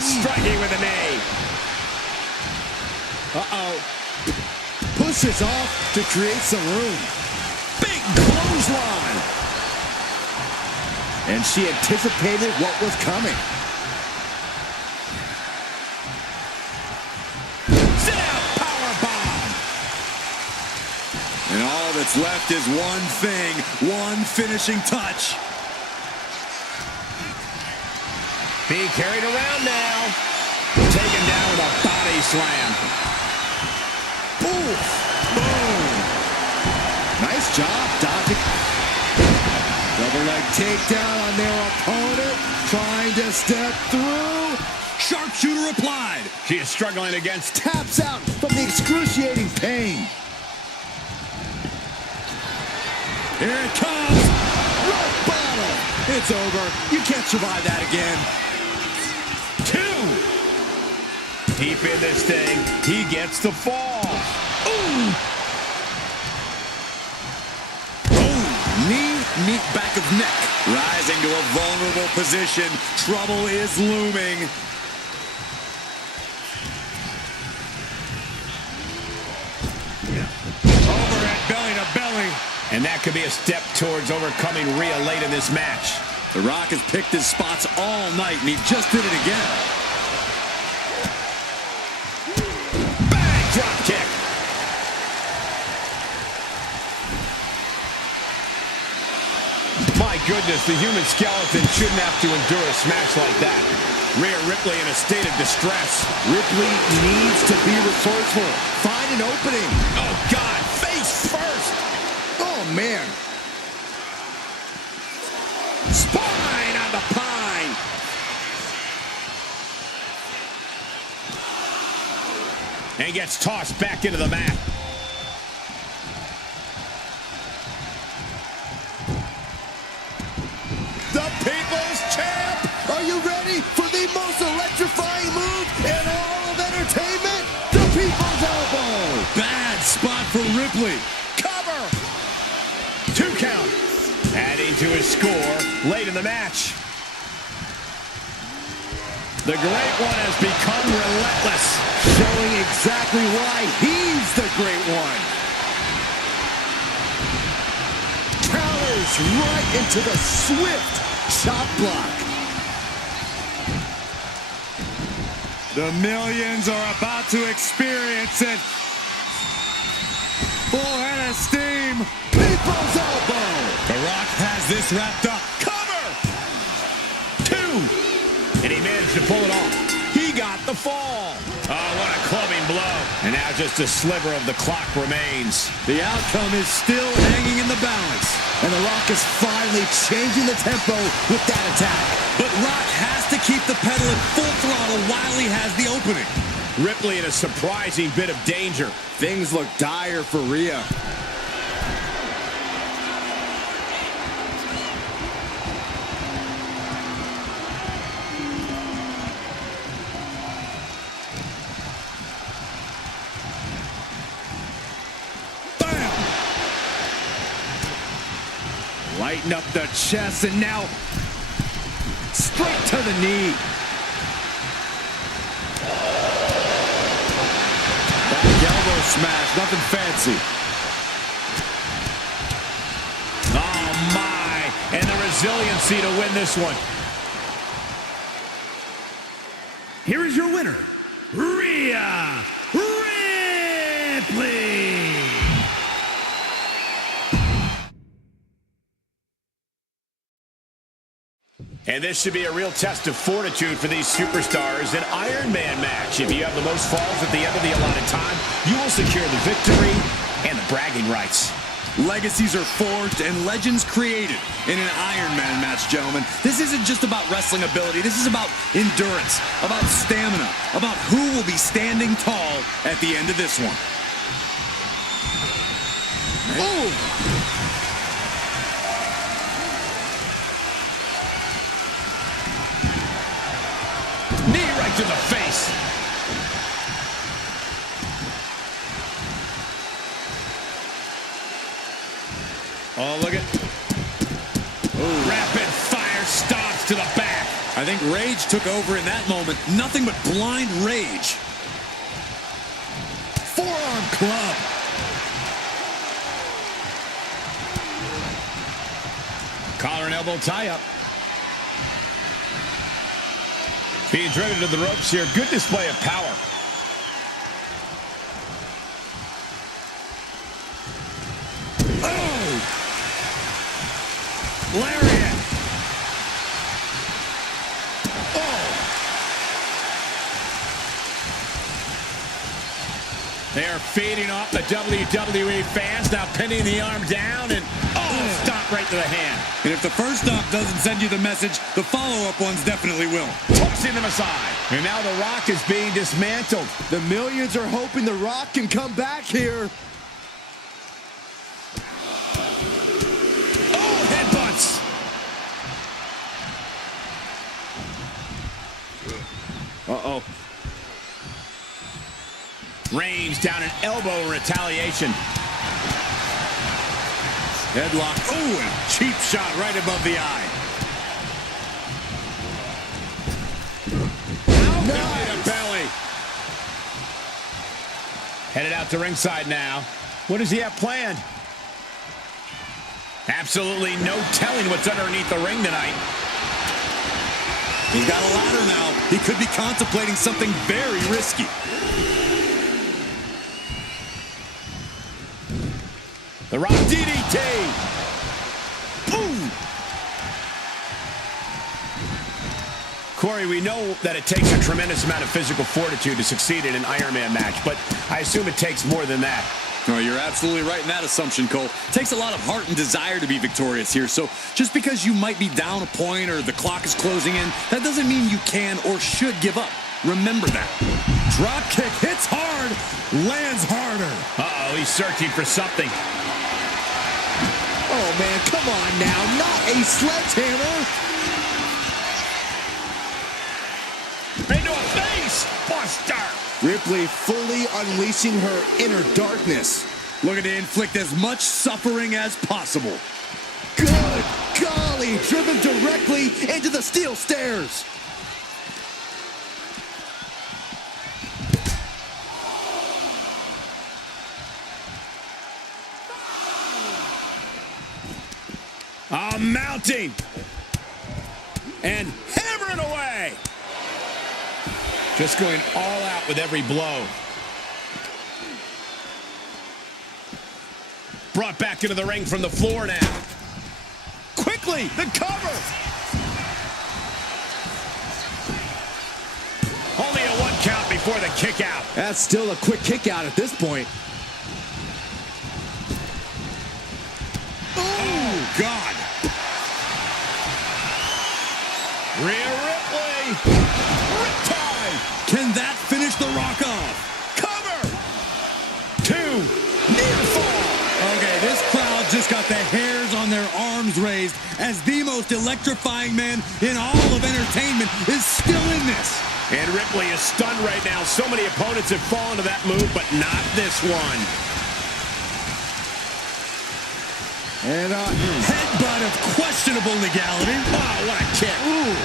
Striking with a knee. Uh-oh. Pushes off to create some room. Big clothesline. And she anticipated what was coming. Sit out, power bomb. And all that's left is one thing, one finishing touch. Being carried around now. Taken down with a body slam. Ooh. Boom. Nice job, dodging. Double leg takedown on their opponent. Trying to step through. Sharpshooter applied. She is struggling against. Taps out from the excruciating pain. Here it comes. Rock bottom. It's over. You can't survive that again. 2. Deep in this thing, he gets the fall. Ooh! Knee, back of neck. Rising to a vulnerable position. Trouble is looming. Overhead belly to belly. And that could be a step towards overcoming Rhea late in this match. The Rock has picked his spots all night, and he just did it again. Bang! Drop kick. My goodness, the human skeleton shouldn't have to endure a smash like that. Rhea Ripley in a state of distress. Ripley needs to be resourceful. Find an opening. Oh, God, face first. Oh, man. Spine on the pine. And gets tossed back into the mat. The People's Champ! Are you ready for the most electrifying move in all of entertainment? The People's Elbow! Bad spot for Ripley. Cover. 2 count. Adding to his score late in the match. The Great One has become relentless. Showing exactly why he's the Great One. Counters right into the swift chop block. The millions are about to experience it. Full head of steam. People's Elbow. The Rock has this wrapped up. Cover. 2. And he managed to pull it off. He got the fall. Oh, what a close just a sliver of the clock remains. The outcome is still hanging in the balance. And The Rock is finally changing the tempo with that attack. But Rock has to keep the pedal at full throttle while he has the opening. Ripley in a surprising bit of danger. Things look dire for Rhea. Lighten up the chest, and now straight to the knee. Back elbow smash, nothing fancy. Oh, my. And the resiliency to win this one. Here is your winner, Rhea Ripley. And this should be a real test of fortitude for these superstars. An Iron Man match. If you have the most falls at the end of the allotted time, you will secure the victory and the bragging rights. Legacies are forged and legends created in an Iron Man match, gentlemen. This isn't just about wrestling ability. This is about endurance, about stamina, about who will be standing tall at the end of this one. Oh! Knee right to the face. Oh, look at. Ooh. Rapid fire stops to the back. I think rage took over in that moment. Nothing but blind rage. Forearm club. Collar and elbow tie-up. Being driven to the ropes here. Good display of power. Oh! Lariat. Oh! They are feeding off the WWE fans. Now pinning the arm down and stop right to the hand. And if the first stop doesn't send you the message, the follow-up ones definitely will. Tossing them aside. And now The Rock is being dismantled. The millions are hoping The Rock can come back here. Oh, headbutts. Uh-oh. Range down an elbow in retaliation. Headlock. Oh, and a cheap shot right above the eye. Belly to belly. Headed out to ringside now. What does he have planned? Absolutely no telling what's underneath the ring tonight. He's got a ladder now. He could be contemplating something very risky. The Rock DDT. Boom. Corey, we know that it takes a tremendous amount of physical fortitude to succeed in an Iron Man match, but I assume it takes more than that. Oh, you're absolutely right in that assumption, Cole. It takes a lot of heart and desire to be victorious here. So just because you might be down a point or the clock is closing in, that doesn't mean you can or should give up. Remember that. Drop kick hits hard, lands harder. Uh-oh, he's searching for something. Oh, man, come on now. Not a sledgehammer. Into a face buster. Ripley fully unleashing her inner darkness. Looking to inflict as much suffering as possible. Good golly, driven directly into the steel stairs. Mounting. And hammering away. Just going all out with every blow. Brought back into the ring from the floor now. Quickly, the cover. Only a 1 count before for the kick out. That's still a quick kick out at this point. Oh, God. Rhea Ripley. Riptide. Can that finish The Rock off? Cover. 2. Near fall. Okay, this crowd just got the hairs on their arms raised as the most electrifying man in all of entertainment is still in this. And Ripley is stunned right now. So many opponents have fallen to that move, but not this one. And a headbutt of questionable legality. Oh, what a kick. Ooh.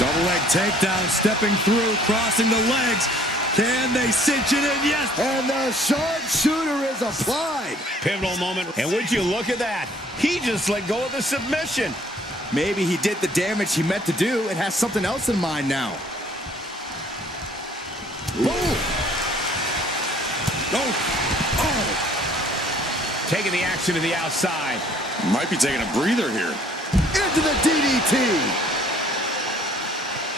Double leg takedown, stepping through, crossing the legs. Can they cinch it in? Yes. And the sharpshooter is applied. Pivotal moment. And would you look at that? He just let go of the submission. Maybe he did the damage he meant to do and has something else in mind now. Boom. Oh. Oh. Taking the action to the outside. Might be taking a breather here. Into the DDT.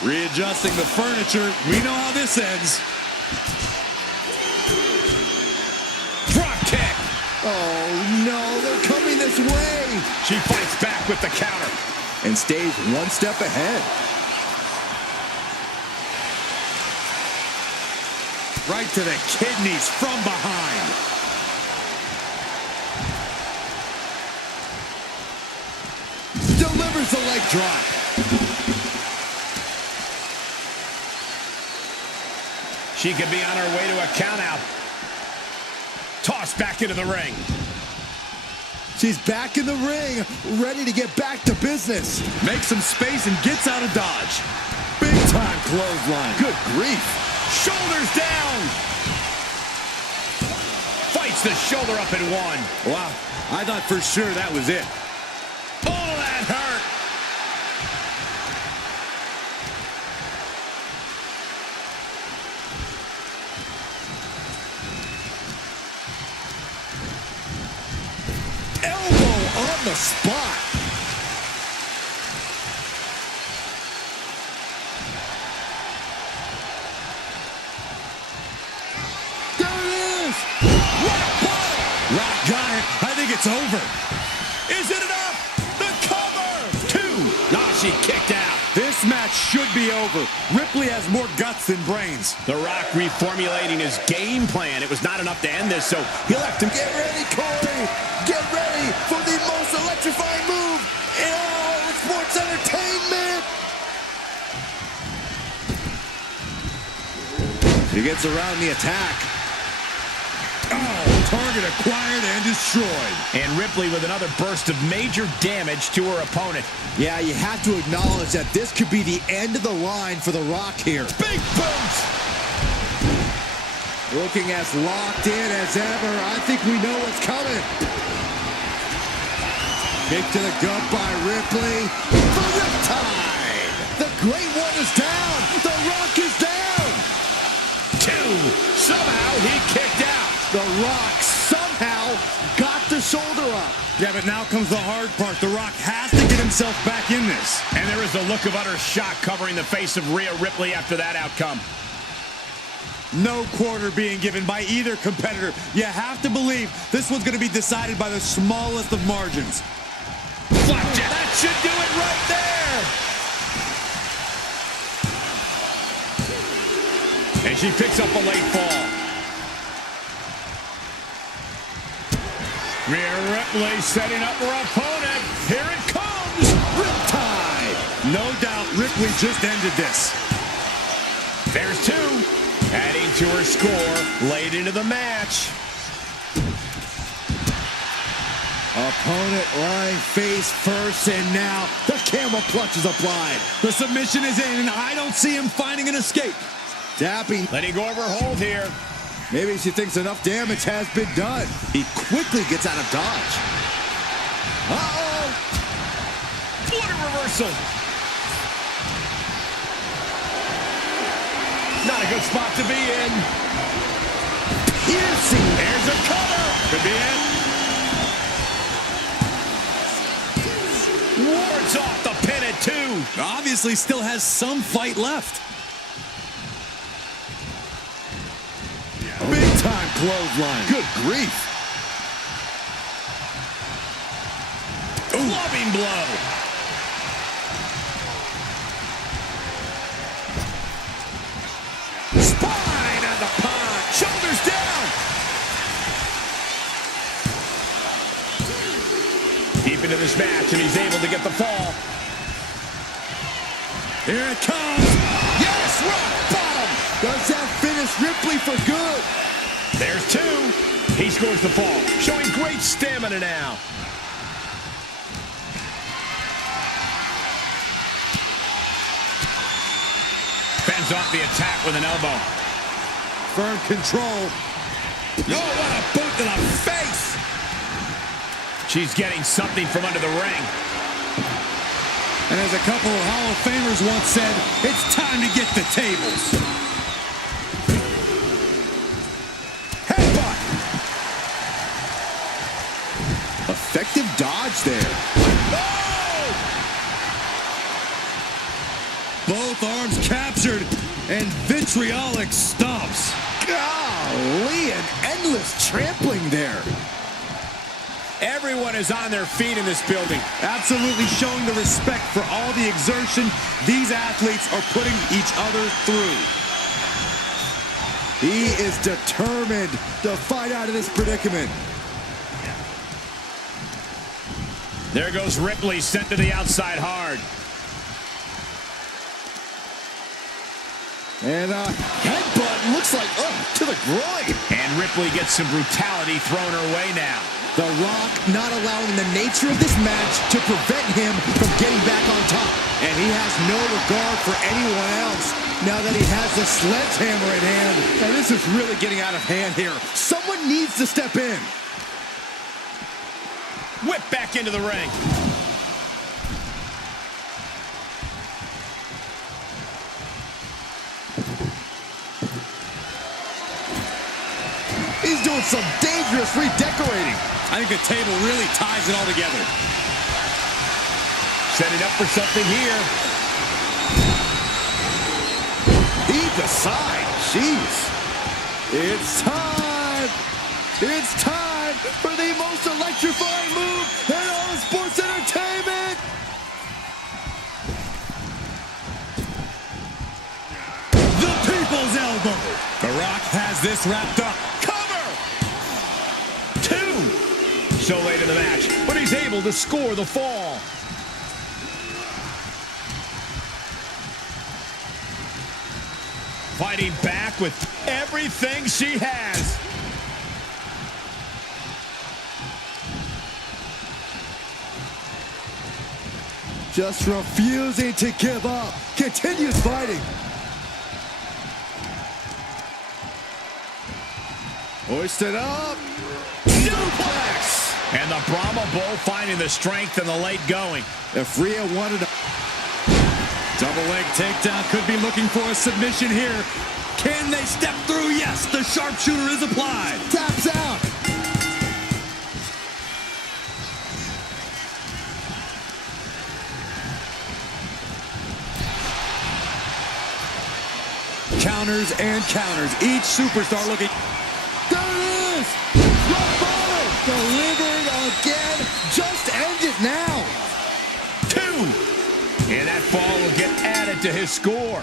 Readjusting the furniture. We know how this ends. Drop kick. Oh, no, they're coming this way. She fights back with the counter. And stays one step ahead. Right to the kidneys from behind. Delivers the leg drop. She could be on her way to a countout. Tossed back into the ring. She's back in the ring, ready to get back to business. Makes some space and gets out of dodge. Big time clothesline. Good grief. Shoulders down. Fights the shoulder up in one. Wow, I thought for sure that was it. Oh, that hurt. Elbow on the spot. There it is. What a bottom. Rock got it. I think it's over. Is it enough? The cover. 2. Nah, she kicked out. This match should be over. Ripley has more guts than brains. The Rock reformulating his game plan. It was not enough to end this, so he left him. Get ready, Corey. Get ready for the most electrifying move in all of sports entertainment. He gets around the attack. Oh, target acquired and destroyed. And Ripley with another burst of major damage to her opponent. Yeah, you have to acknowledge that this could be the end of the line for The Rock here. Big boot! Looking as locked in as ever. I think we know what's coming. Kick to the gut by Ripley. The Riptide! The Great One is down! The Rock is down! 2. Somehow he kicked out. The Rock somehow got the shoulder up. Yeah, but now comes the hard part. The Rock has to get himself back in this. And there is a look of utter shock covering the face of Rhea Ripley after that outcome. No quarter being given by either competitor. You have to believe this one's going to be decided by the smallest of margins. Flapjack. That should do it right there. And she picks up a late fall. Rhea Ripley setting up her opponent. Here it comes. Riptide! No doubt Ripley just ended this. There's 2. Adding to her score late into the match. Opponent lying face first, and now the camel clutch is applied. The submission is in, and I don't see him finding an escape. Dapping. Letting go of her hold here. Maybe she thinks enough damage has been done. He quickly gets out of dodge. Uh-oh! What a reversal. Not a good spot to be in. Piercing. There's a cover. Could be it. Wards off the pin 2. Obviously still has some fight left. Big time clothesline. Good grief. Clubbing blow. Spine on the punch. Shoulders down. Deep into this match, and he's able to get the fall. Here it comes. Yes, rock bottom. Does that finish Ripley for good? There's 2. He scores the fall, showing great stamina now. Fends off the attack with an elbow. Firm control. Oh, what a boot to the face! She's getting something from under the ring. And as a couple of Hall of Famers once said, it's time to get the tables. Headbutt! Effective dodge there. Oh! Both arms captured and vitriolic stomps. Golly, an endless trampling there. Everyone is on their feet in this building. Absolutely showing the respect for all the exertion these athletes are putting each other through. He is determined to fight out of this predicament. There goes Ripley, sent to the outside hard. And headbutt looks like to the groin. And Ripley gets some brutality thrown her way now. The Rock not allowing the nature of this match to prevent him from getting back on top. And he has no regard for anyone else now that he has the sledgehammer in hand. And this is really getting out of hand here. Someone needs to step in. Whip back into the ring. He's doing some dangerous redecorating. I think the table really ties it all together. Setting up for something here. Either side. Jeez. It's time. It's time for the most electrifying move in all of sports entertainment. The People's Elbow. The Rock has this wrapped up. Cover! 2. So late in the match, but he's able to score the fall. Fighting back with everything she has. Just refusing to give up. Continues fighting. Hoisted up. Suplex! And the Brahma Bull finding the strength in the late going. If Rhea wanted to... Double leg takedown, could be looking for a submission here. Can they step through? Yes, the sharpshooter is applied. Taps out. Counters and counters. Each superstar looking... There it is. Rock bottom. Delivered again. Just end it now. 2. And that fall will get added to his score.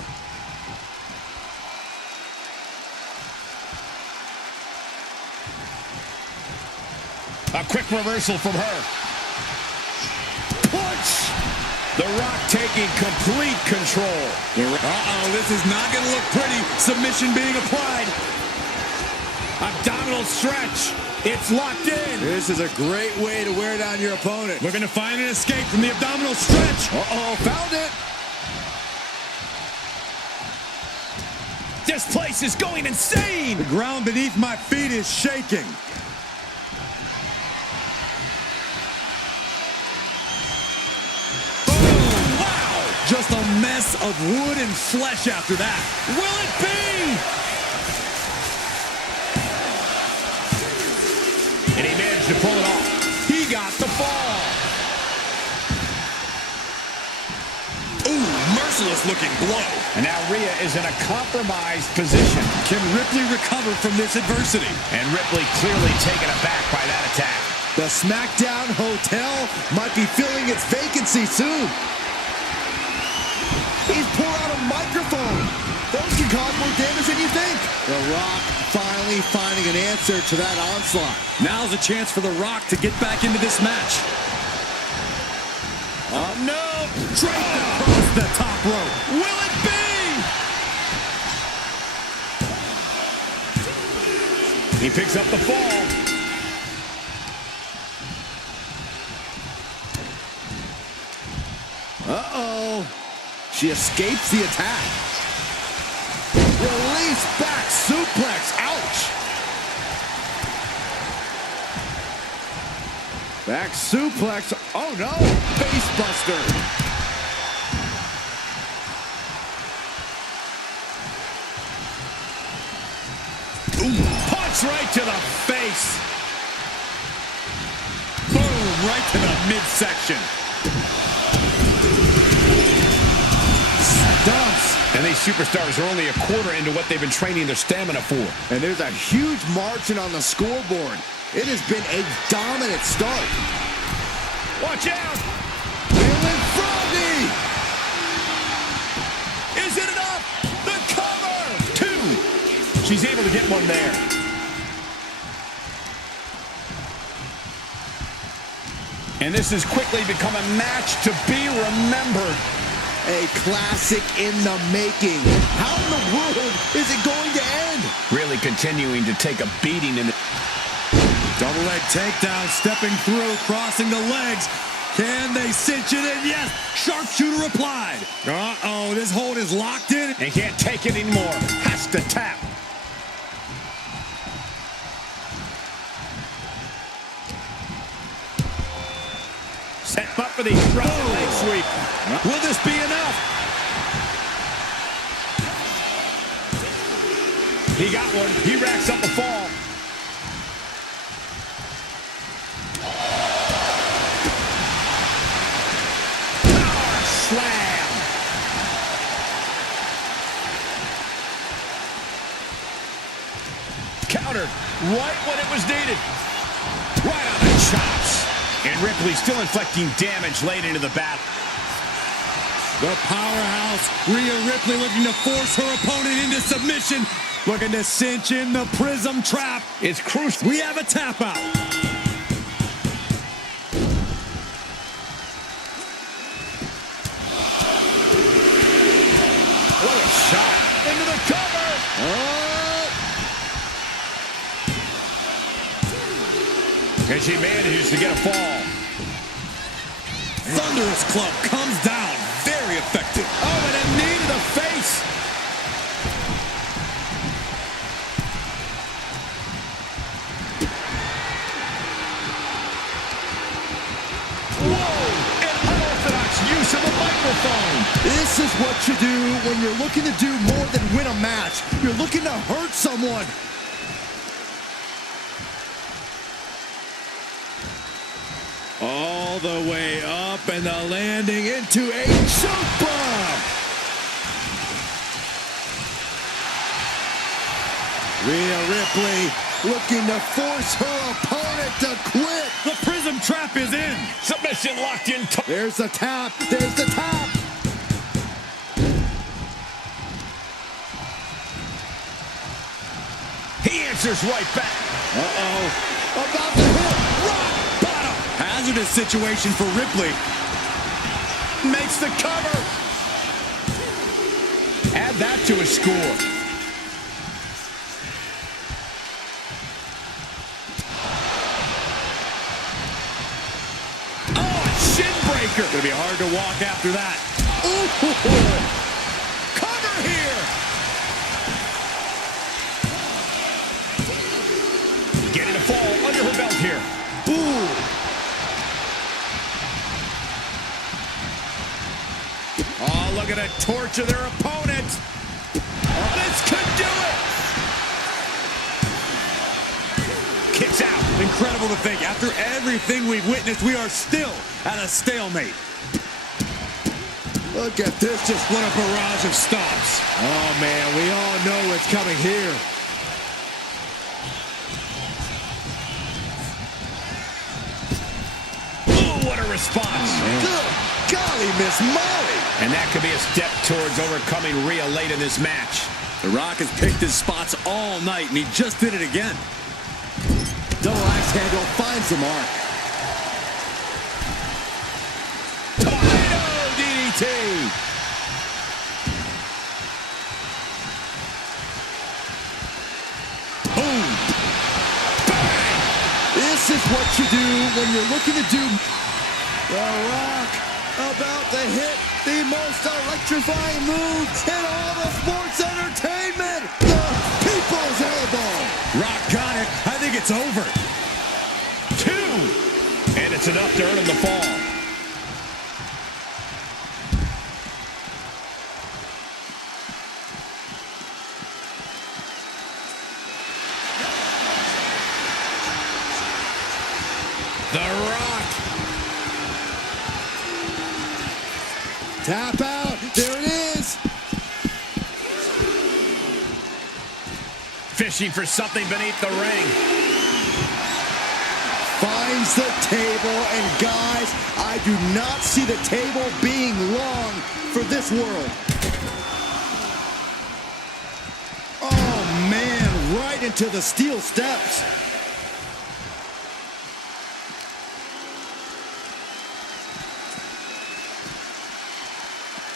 A quick reversal from her. Punch! The Rock taking complete control. Uh-oh, this is not going to look pretty. Submission being applied. Abdominal stretch. It's locked in. This is a great way to wear down your opponent. Looking to find an escape from the abdominal stretch. Uh-oh, found it. This place is going insane. The ground beneath my feet is shaking. Oh, wow. Just a mess of wood and flesh after that. Will it be? And he managed to pull it off. He got the fall. merciless-looking blow. And now Rhea is in a compromised position. Can Ripley recover from this adversity? And Ripley clearly taken aback by that attack. The SmackDown Hotel might be filling its vacancy soon. He's pulled out a microphone. Those can cause more damage than you think. The Rock finally finding an answer to that onslaught. Now's a chance for The Rock to get back into this match. Oh, no! Straight across the top rope. Will it be? He picks up the fall. Uh-oh. She escapes the attack. Release back suplex. Ouch. Back suplex. Oh, no. Face buster. Punch right to the face. Boom, right to the midsection. Stumps. And these superstars are only a quarter into what they've been training their stamina for. And there's a huge margin on the scoreboard. It has been a dominant start. Watch out! Bailey Froggy! Is it enough? The cover! 2. She's able to get one there. And this has quickly become a match to be remembered. A classic in the making. How in the world is it going to end? Really continuing to take a beating in the... Double leg takedown, stepping through, crossing the legs. Can they cinch it in? Yes, sharpshooter applied. Uh-oh, this hold is locked in. And can't take it anymore. Has to tap. Set up for the Russian leg sweep. Will this be enough? He got one. He racks up a fall. Power slam. Countered right when it was needed. Right on the chops. And Ripley still inflicting damage late into the battle. The powerhouse, Rhea Ripley, looking to force her opponent into submission. Looking to cinch in the prism trap. It's crucial. We have a tap out. What a shot. Into the cover. And she manages to get a fall. Thunderous club comes down. Very effective. Oh, and a knee to the face. Whoa! An unorthodox use of a microphone. This is what you do when you're looking to do more than win a match. You're looking to hurt someone. All the way up and the landing into a choke bomb. Rhea Ripley looking to force her opponent to quit. The prism trap is in. Submission locked in. There's the tap. There's the tap. He answers right back. Uh-oh. About to hit. Rock bottom. Hazardous situation for Ripley. Makes the cover. Add that to his score. Oh, a shin breaker. Gonna be hard to walk after that. Ooh. Cover here. Getting a fall under her belt here. Ooh. Oh, look at it. Torture their opponent. Oh, this could do it. Kicks out. Incredible to think. After everything we've witnessed, we are still at a stalemate. Look at this, just What a barrage of stops. oh man, we all know what's coming here. Oh, what a response. Good golly, Miss Molly. And that could be a step towards overcoming Rhea late in this match. The Rock has picked his spots all night, and he just did it again. Double axe handle finds the mark. Tornado DDT. Boom. Bang. This is what you do when you're looking to do. The Rock about to hit the most electrifying move in all of sports entertainment. The People's Elbow. Rock got it. I think it's over. 2. And it's enough to earn him the fall. The Rock. Tap out. There it is. Fishing for something beneath the ring. Finds the table. And guys, I do not see the table being long for this world. Oh, man. Right into the steel steps.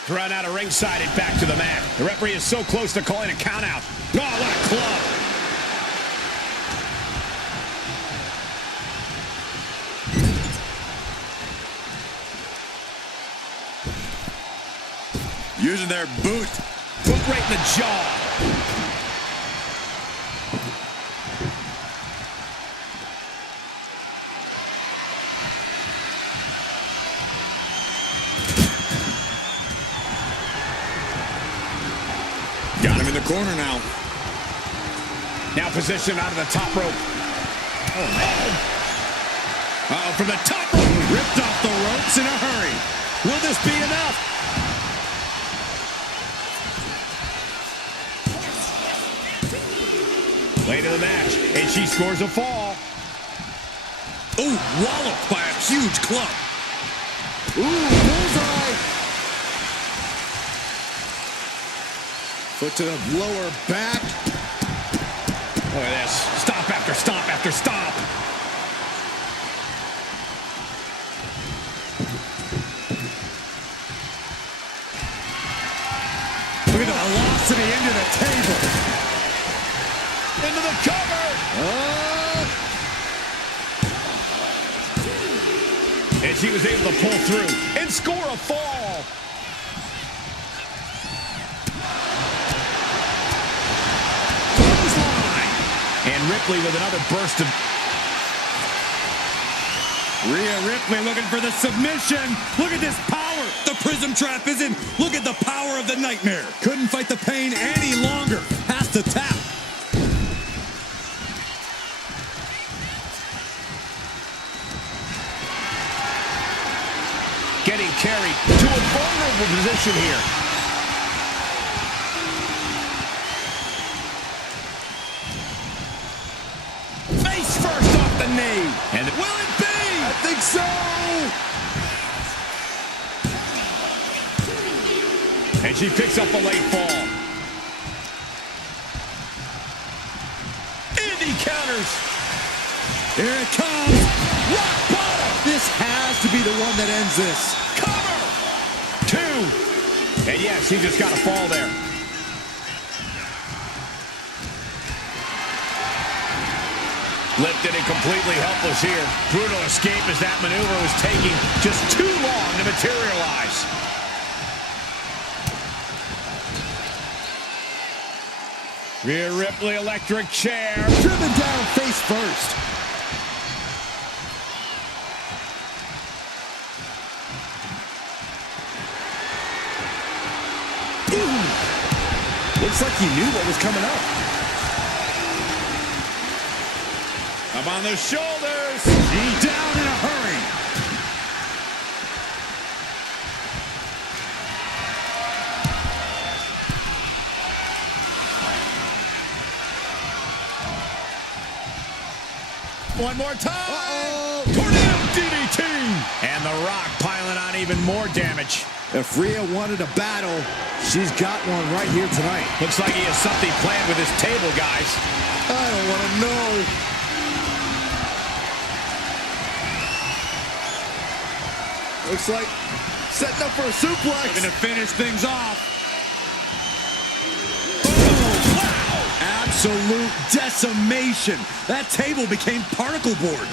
Thrown out of ringside and back to the mat. The referee is so close to calling a count out. Oh, what a club. Using their boot. Foot right in the jaw. Got him in the corner now. Now positioned out of the top rope. Uh-oh, from the top rope. Ripped off the ropes in a hurry. Will this be enough? Late in the match, and she scores a fall. Ooh, walloped by a huge club. Ooh, bullseye. Foot to the lower back. Look at this. Stop after stop after stop. Look at the velocity into the table. Into the cover. And she was able to pull through and score a fall. And Ripley with another burst of... Rhea Ripley looking for the submission. Look at this power. The prism trap is in. Look at the power of the nightmare. Couldn't fight the pain any longer. Has to tap. Getting carried to a vulnerable position here. Face first off the knee. And will it be? I think so. And she picks up a late fall. And he counters. Here it comes. Rock bottom. This has to be the one that ends this. Cover. 2. And yes, he just got a fall there. Lifted and completely helpless here. Brutal escape as that maneuver was taking just too long to materialize. Rhea Ripley, electric chair. Driven down face first. Ooh. Looks like he knew what was coming up. Up on the shoulders. He down in a hurry. one more time. Tornado DDT. And The Rock piling on even more damage. If Rhea wanted a battle, she's got one right here tonight. Looks like he has something planned with his table, guys. I don't want to know. Looks like setting up for a suplex. Going to finish things off. Oh, wow. Absolute decimation. That table became particle board.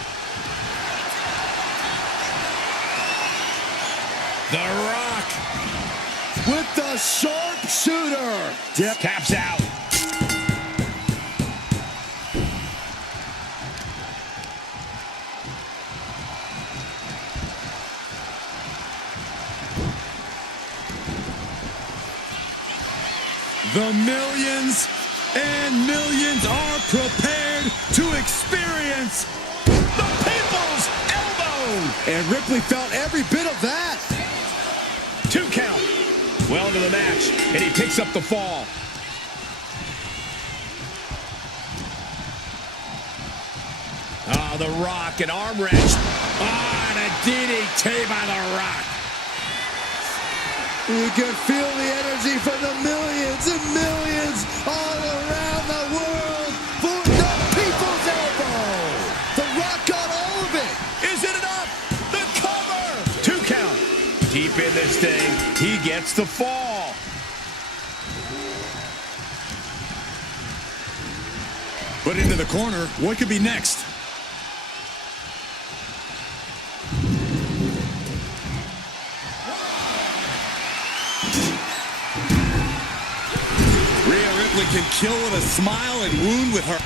The Rock with the sharpshooter. Taps out. The millions and millions are prepared to experience the People's Elbow. And Ripley felt every bit of that. 2 count. Well into the match, and he picks up the fall. Oh, The Rock, an arm wrench. Oh, and a DDT by The Rock. You can feel the energy from the millions and millions all around the world for the People's Elbow. The Rock got all of it. Is it enough? The cover. 2 count. Deep in this thing, he gets the fall. Put into the corner. What could be next? Can kill with a smile and wound with her.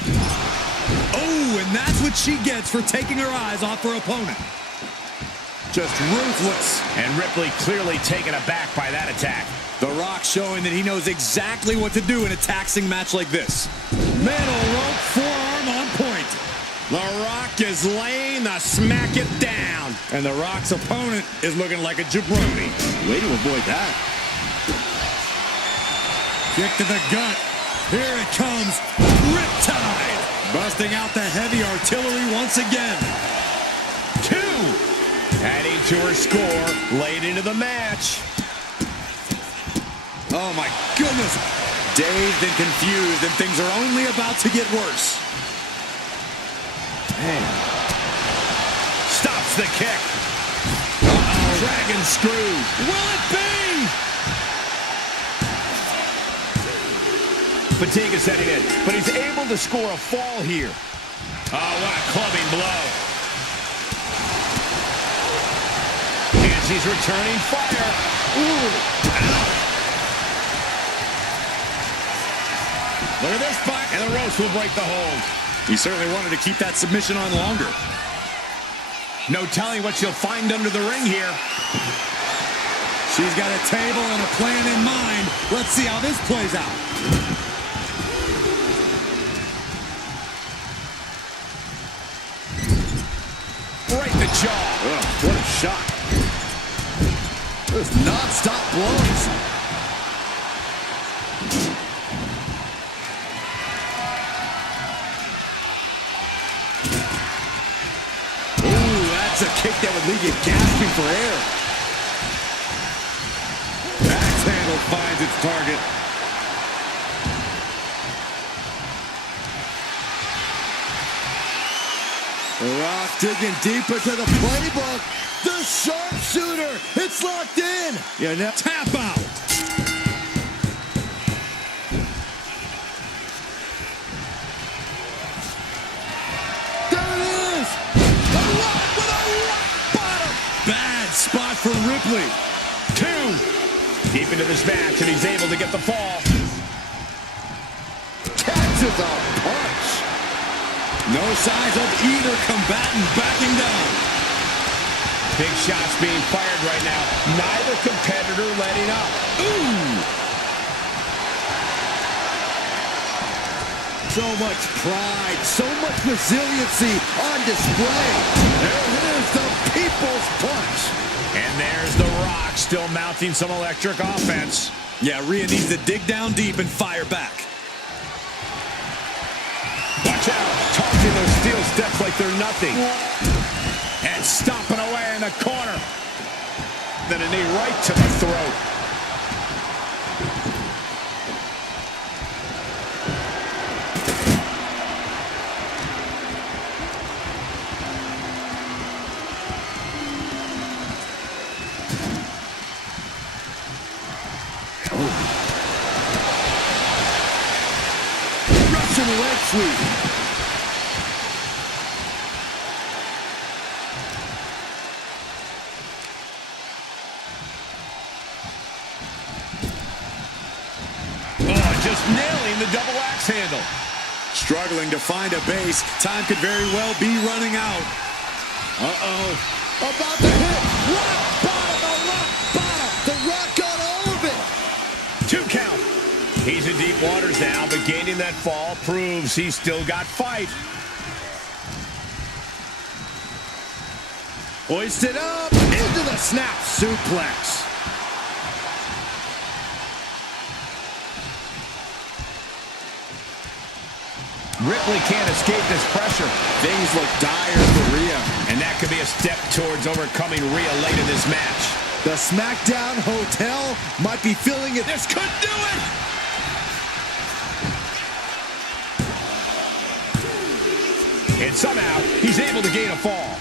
Oh, and that's what she gets for taking her eyes off her opponent. Just ruthless. And Ripley clearly taken aback by that attack. The Rock showing that he knows exactly what to do in a taxing match like this. Middle rope forearm on point. The Rock is laying the smack it down. And The Rock's opponent is looking like a jabroni. Way to avoid that. Kick to the gut. Here it comes, Riptide, busting out the heavy artillery once again. 2, adding to her score late into the match. Oh my goodness, dazed and confused, and things are only about to get worse. Man. Stops the kick. Uh-oh. Dragon screw. Will it be? Fatigue is setting in, but he's able to score a fall here. Oh, what a clubbing blow. And she's returning fire. Ooh. Ow. Look at this spot, and the ropes will break the hold. He certainly wanted to keep that submission on longer. No telling what she'll find under the ring here. She's got a table and a plan in mind. Let's see how this plays out. Right in the jaw. Oh, what a shot. Those non-stop blows. Ooh, that's a kick that would leave you gasping for air. Axe handle finds its target. The Rock digging deeper to the playbook. The sharpshooter. It's locked in. Yeah, now tap out. There it is. The Rock with a rock bottom. Bad spot for Ripley. 2. Deep into this match, and he's able to get the fall. Catches a punch. No signs of either combatant backing down. Big shots being fired right now. Neither competitor letting up. Ooh! So much pride, so much resiliency on display. There is the People's Punch. And there's The Rock still mounting some electric offense. Yeah, Rhea needs to dig down deep and fire back. Watch out, tossing those steel steps like they're nothing. And stomping away in the corner. Then a knee right to the throat. Russian leg sweep. Just nailing the double axe handle. Struggling to find a base. Time could very well be running out. Uh-oh. About to hit. Rock bottom. The rock bottom. The rock got all of it. 2 count. He's in deep waters now, but gaining that fall proves he's still got fight. Hoisted up. Into the snap suplex. Ripley can't escape this pressure. Things look dire for Rhea. And that could be a step towards overcoming Rhea late in this match. The SmackDown Hotel might be feeling it. This could do it! And somehow, he's able to gain a fall.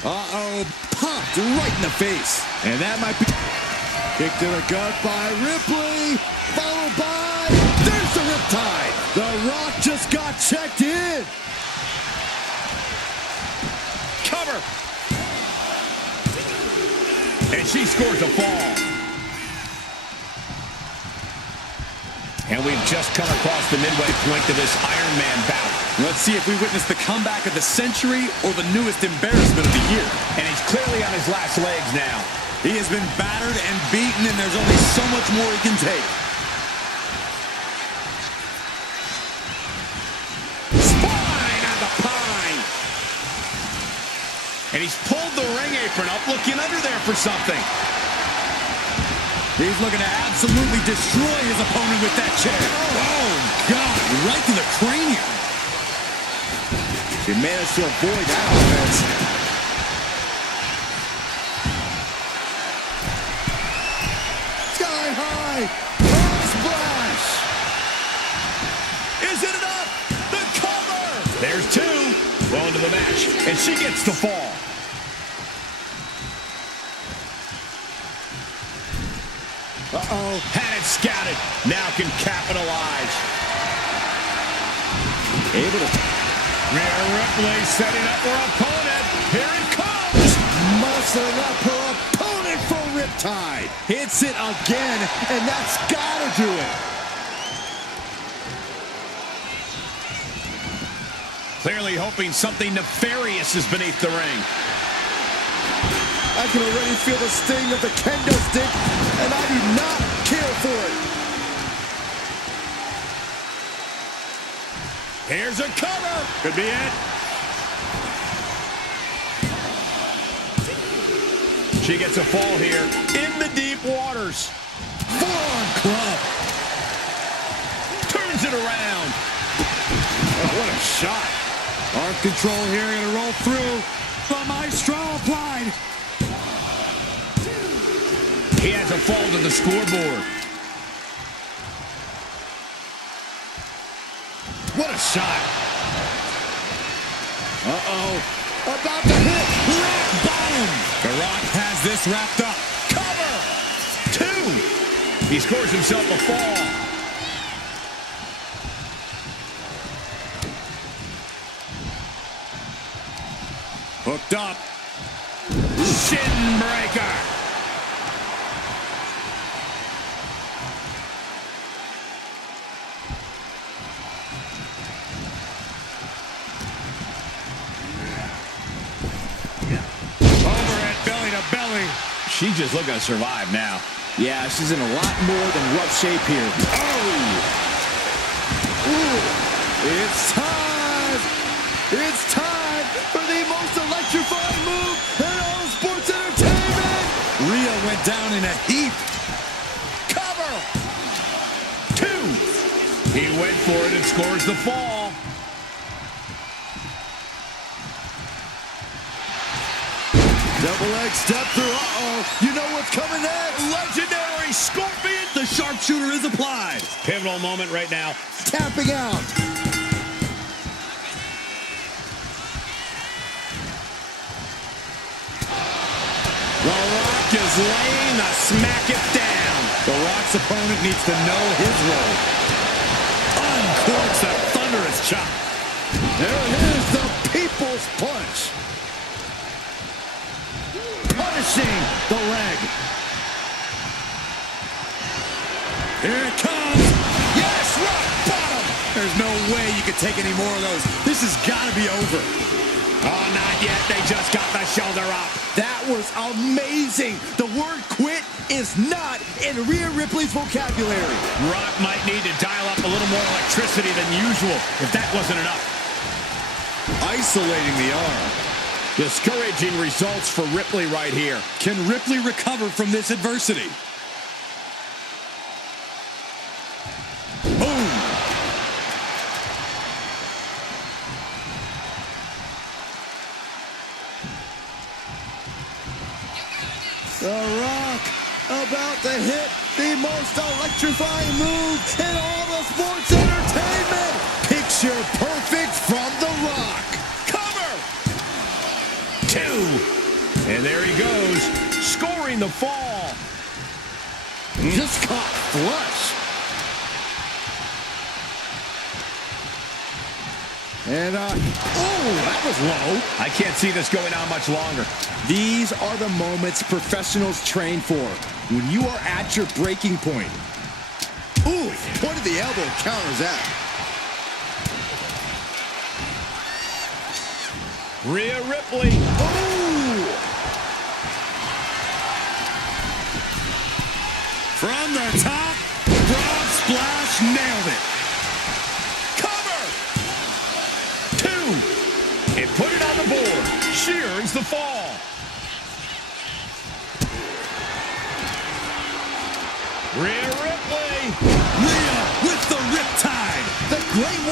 Uh-oh. Pumped right in the face. And that might be... Kick to the gut by Ripley, followed by, there's the riptide. The Rock just got checked in. Cover. And she scores a fall. And we've just come across the midway point to this Iron Man bout. Let's see if we witness the comeback of the century or the newest embarrassment of the year. And he's clearly on his last legs now. He has been battered and beaten, and there's only so much more he can take. Spine on the pine. And he's pulled the ring apron up, looking under there for something. He's looking to absolutely destroy his opponent with that chair. Oh, God, right to the cranium. She managed to avoid that offense. Splash! Is it enough? The cover! There's 2. Well into the match, and she gets the fall. Uh-oh. Had it scouted. Now can capitalize. Able to... Rhea Ripley setting up her opponent. Here it comes! Muscling up her opponent for Riptide. Hits it again, and that's gotta do it. Clearly hoping something nefarious is beneath the ring. I can already feel the sting of the kendo stick, and I do not care for it. Here's a cover. Could be it. She gets a fall here in the deep waters. Forearm club. Turns it around. Oh, what a shot. Arm control here, gonna roll through. The Maestro applied. He has a fall to the scoreboard. What a shot. Uh-oh. About to hit. Rock bottom. The Rock has this wrapped up. Cover. 2. He scores himself a fall. Hooked up. Shin breaker. She's just looking to survive now. Yeah, she's in a lot more than rough shape here. Oh! Ooh. It's time! It's time for the most electrifying move in all of sports entertainment! Rhea went down in a heap. Cover! 2. He went for it and scores the fall. Double leg step through. Uh-oh. You know what's coming next. Legendary Scorpion. The sharpshooter is applied. Pivotal moment right now. Tapping out. The Rock is laying the smack it down. The Rock's opponent needs to know his role. Uncorks a thunderous chop. There it is, the People's Punch. Punishing the leg. Here it comes. Yes, rock bottom. There's no way you could take any more of those. This has got to be over. Oh, not yet. They just got the shoulder up. That was amazing. The word quit is not in Rhea Ripley's vocabulary. Rock might need to dial up a little more electricity than usual if that wasn't enough. Isolating the arm. Discouraging results for Ripley right here. Can Ripley recover from this adversity? Boom! The Rock about to hit the most electrifying move in all of sports entertainment. Picture perfect from The Rock. Cover! 2. And there he goes, scoring the fall. Just caught flush. And, oh, that was low. I can't see this going on much longer. These are the moments professionals train for. When you are at your breaking point. Ooh, point of the elbow counters that. Rhea Ripley. Ooh! From the top, broad splash, nailed it. And put it on the board. Shears the fall. Rhea Ripley. Rhea with the riptide. The great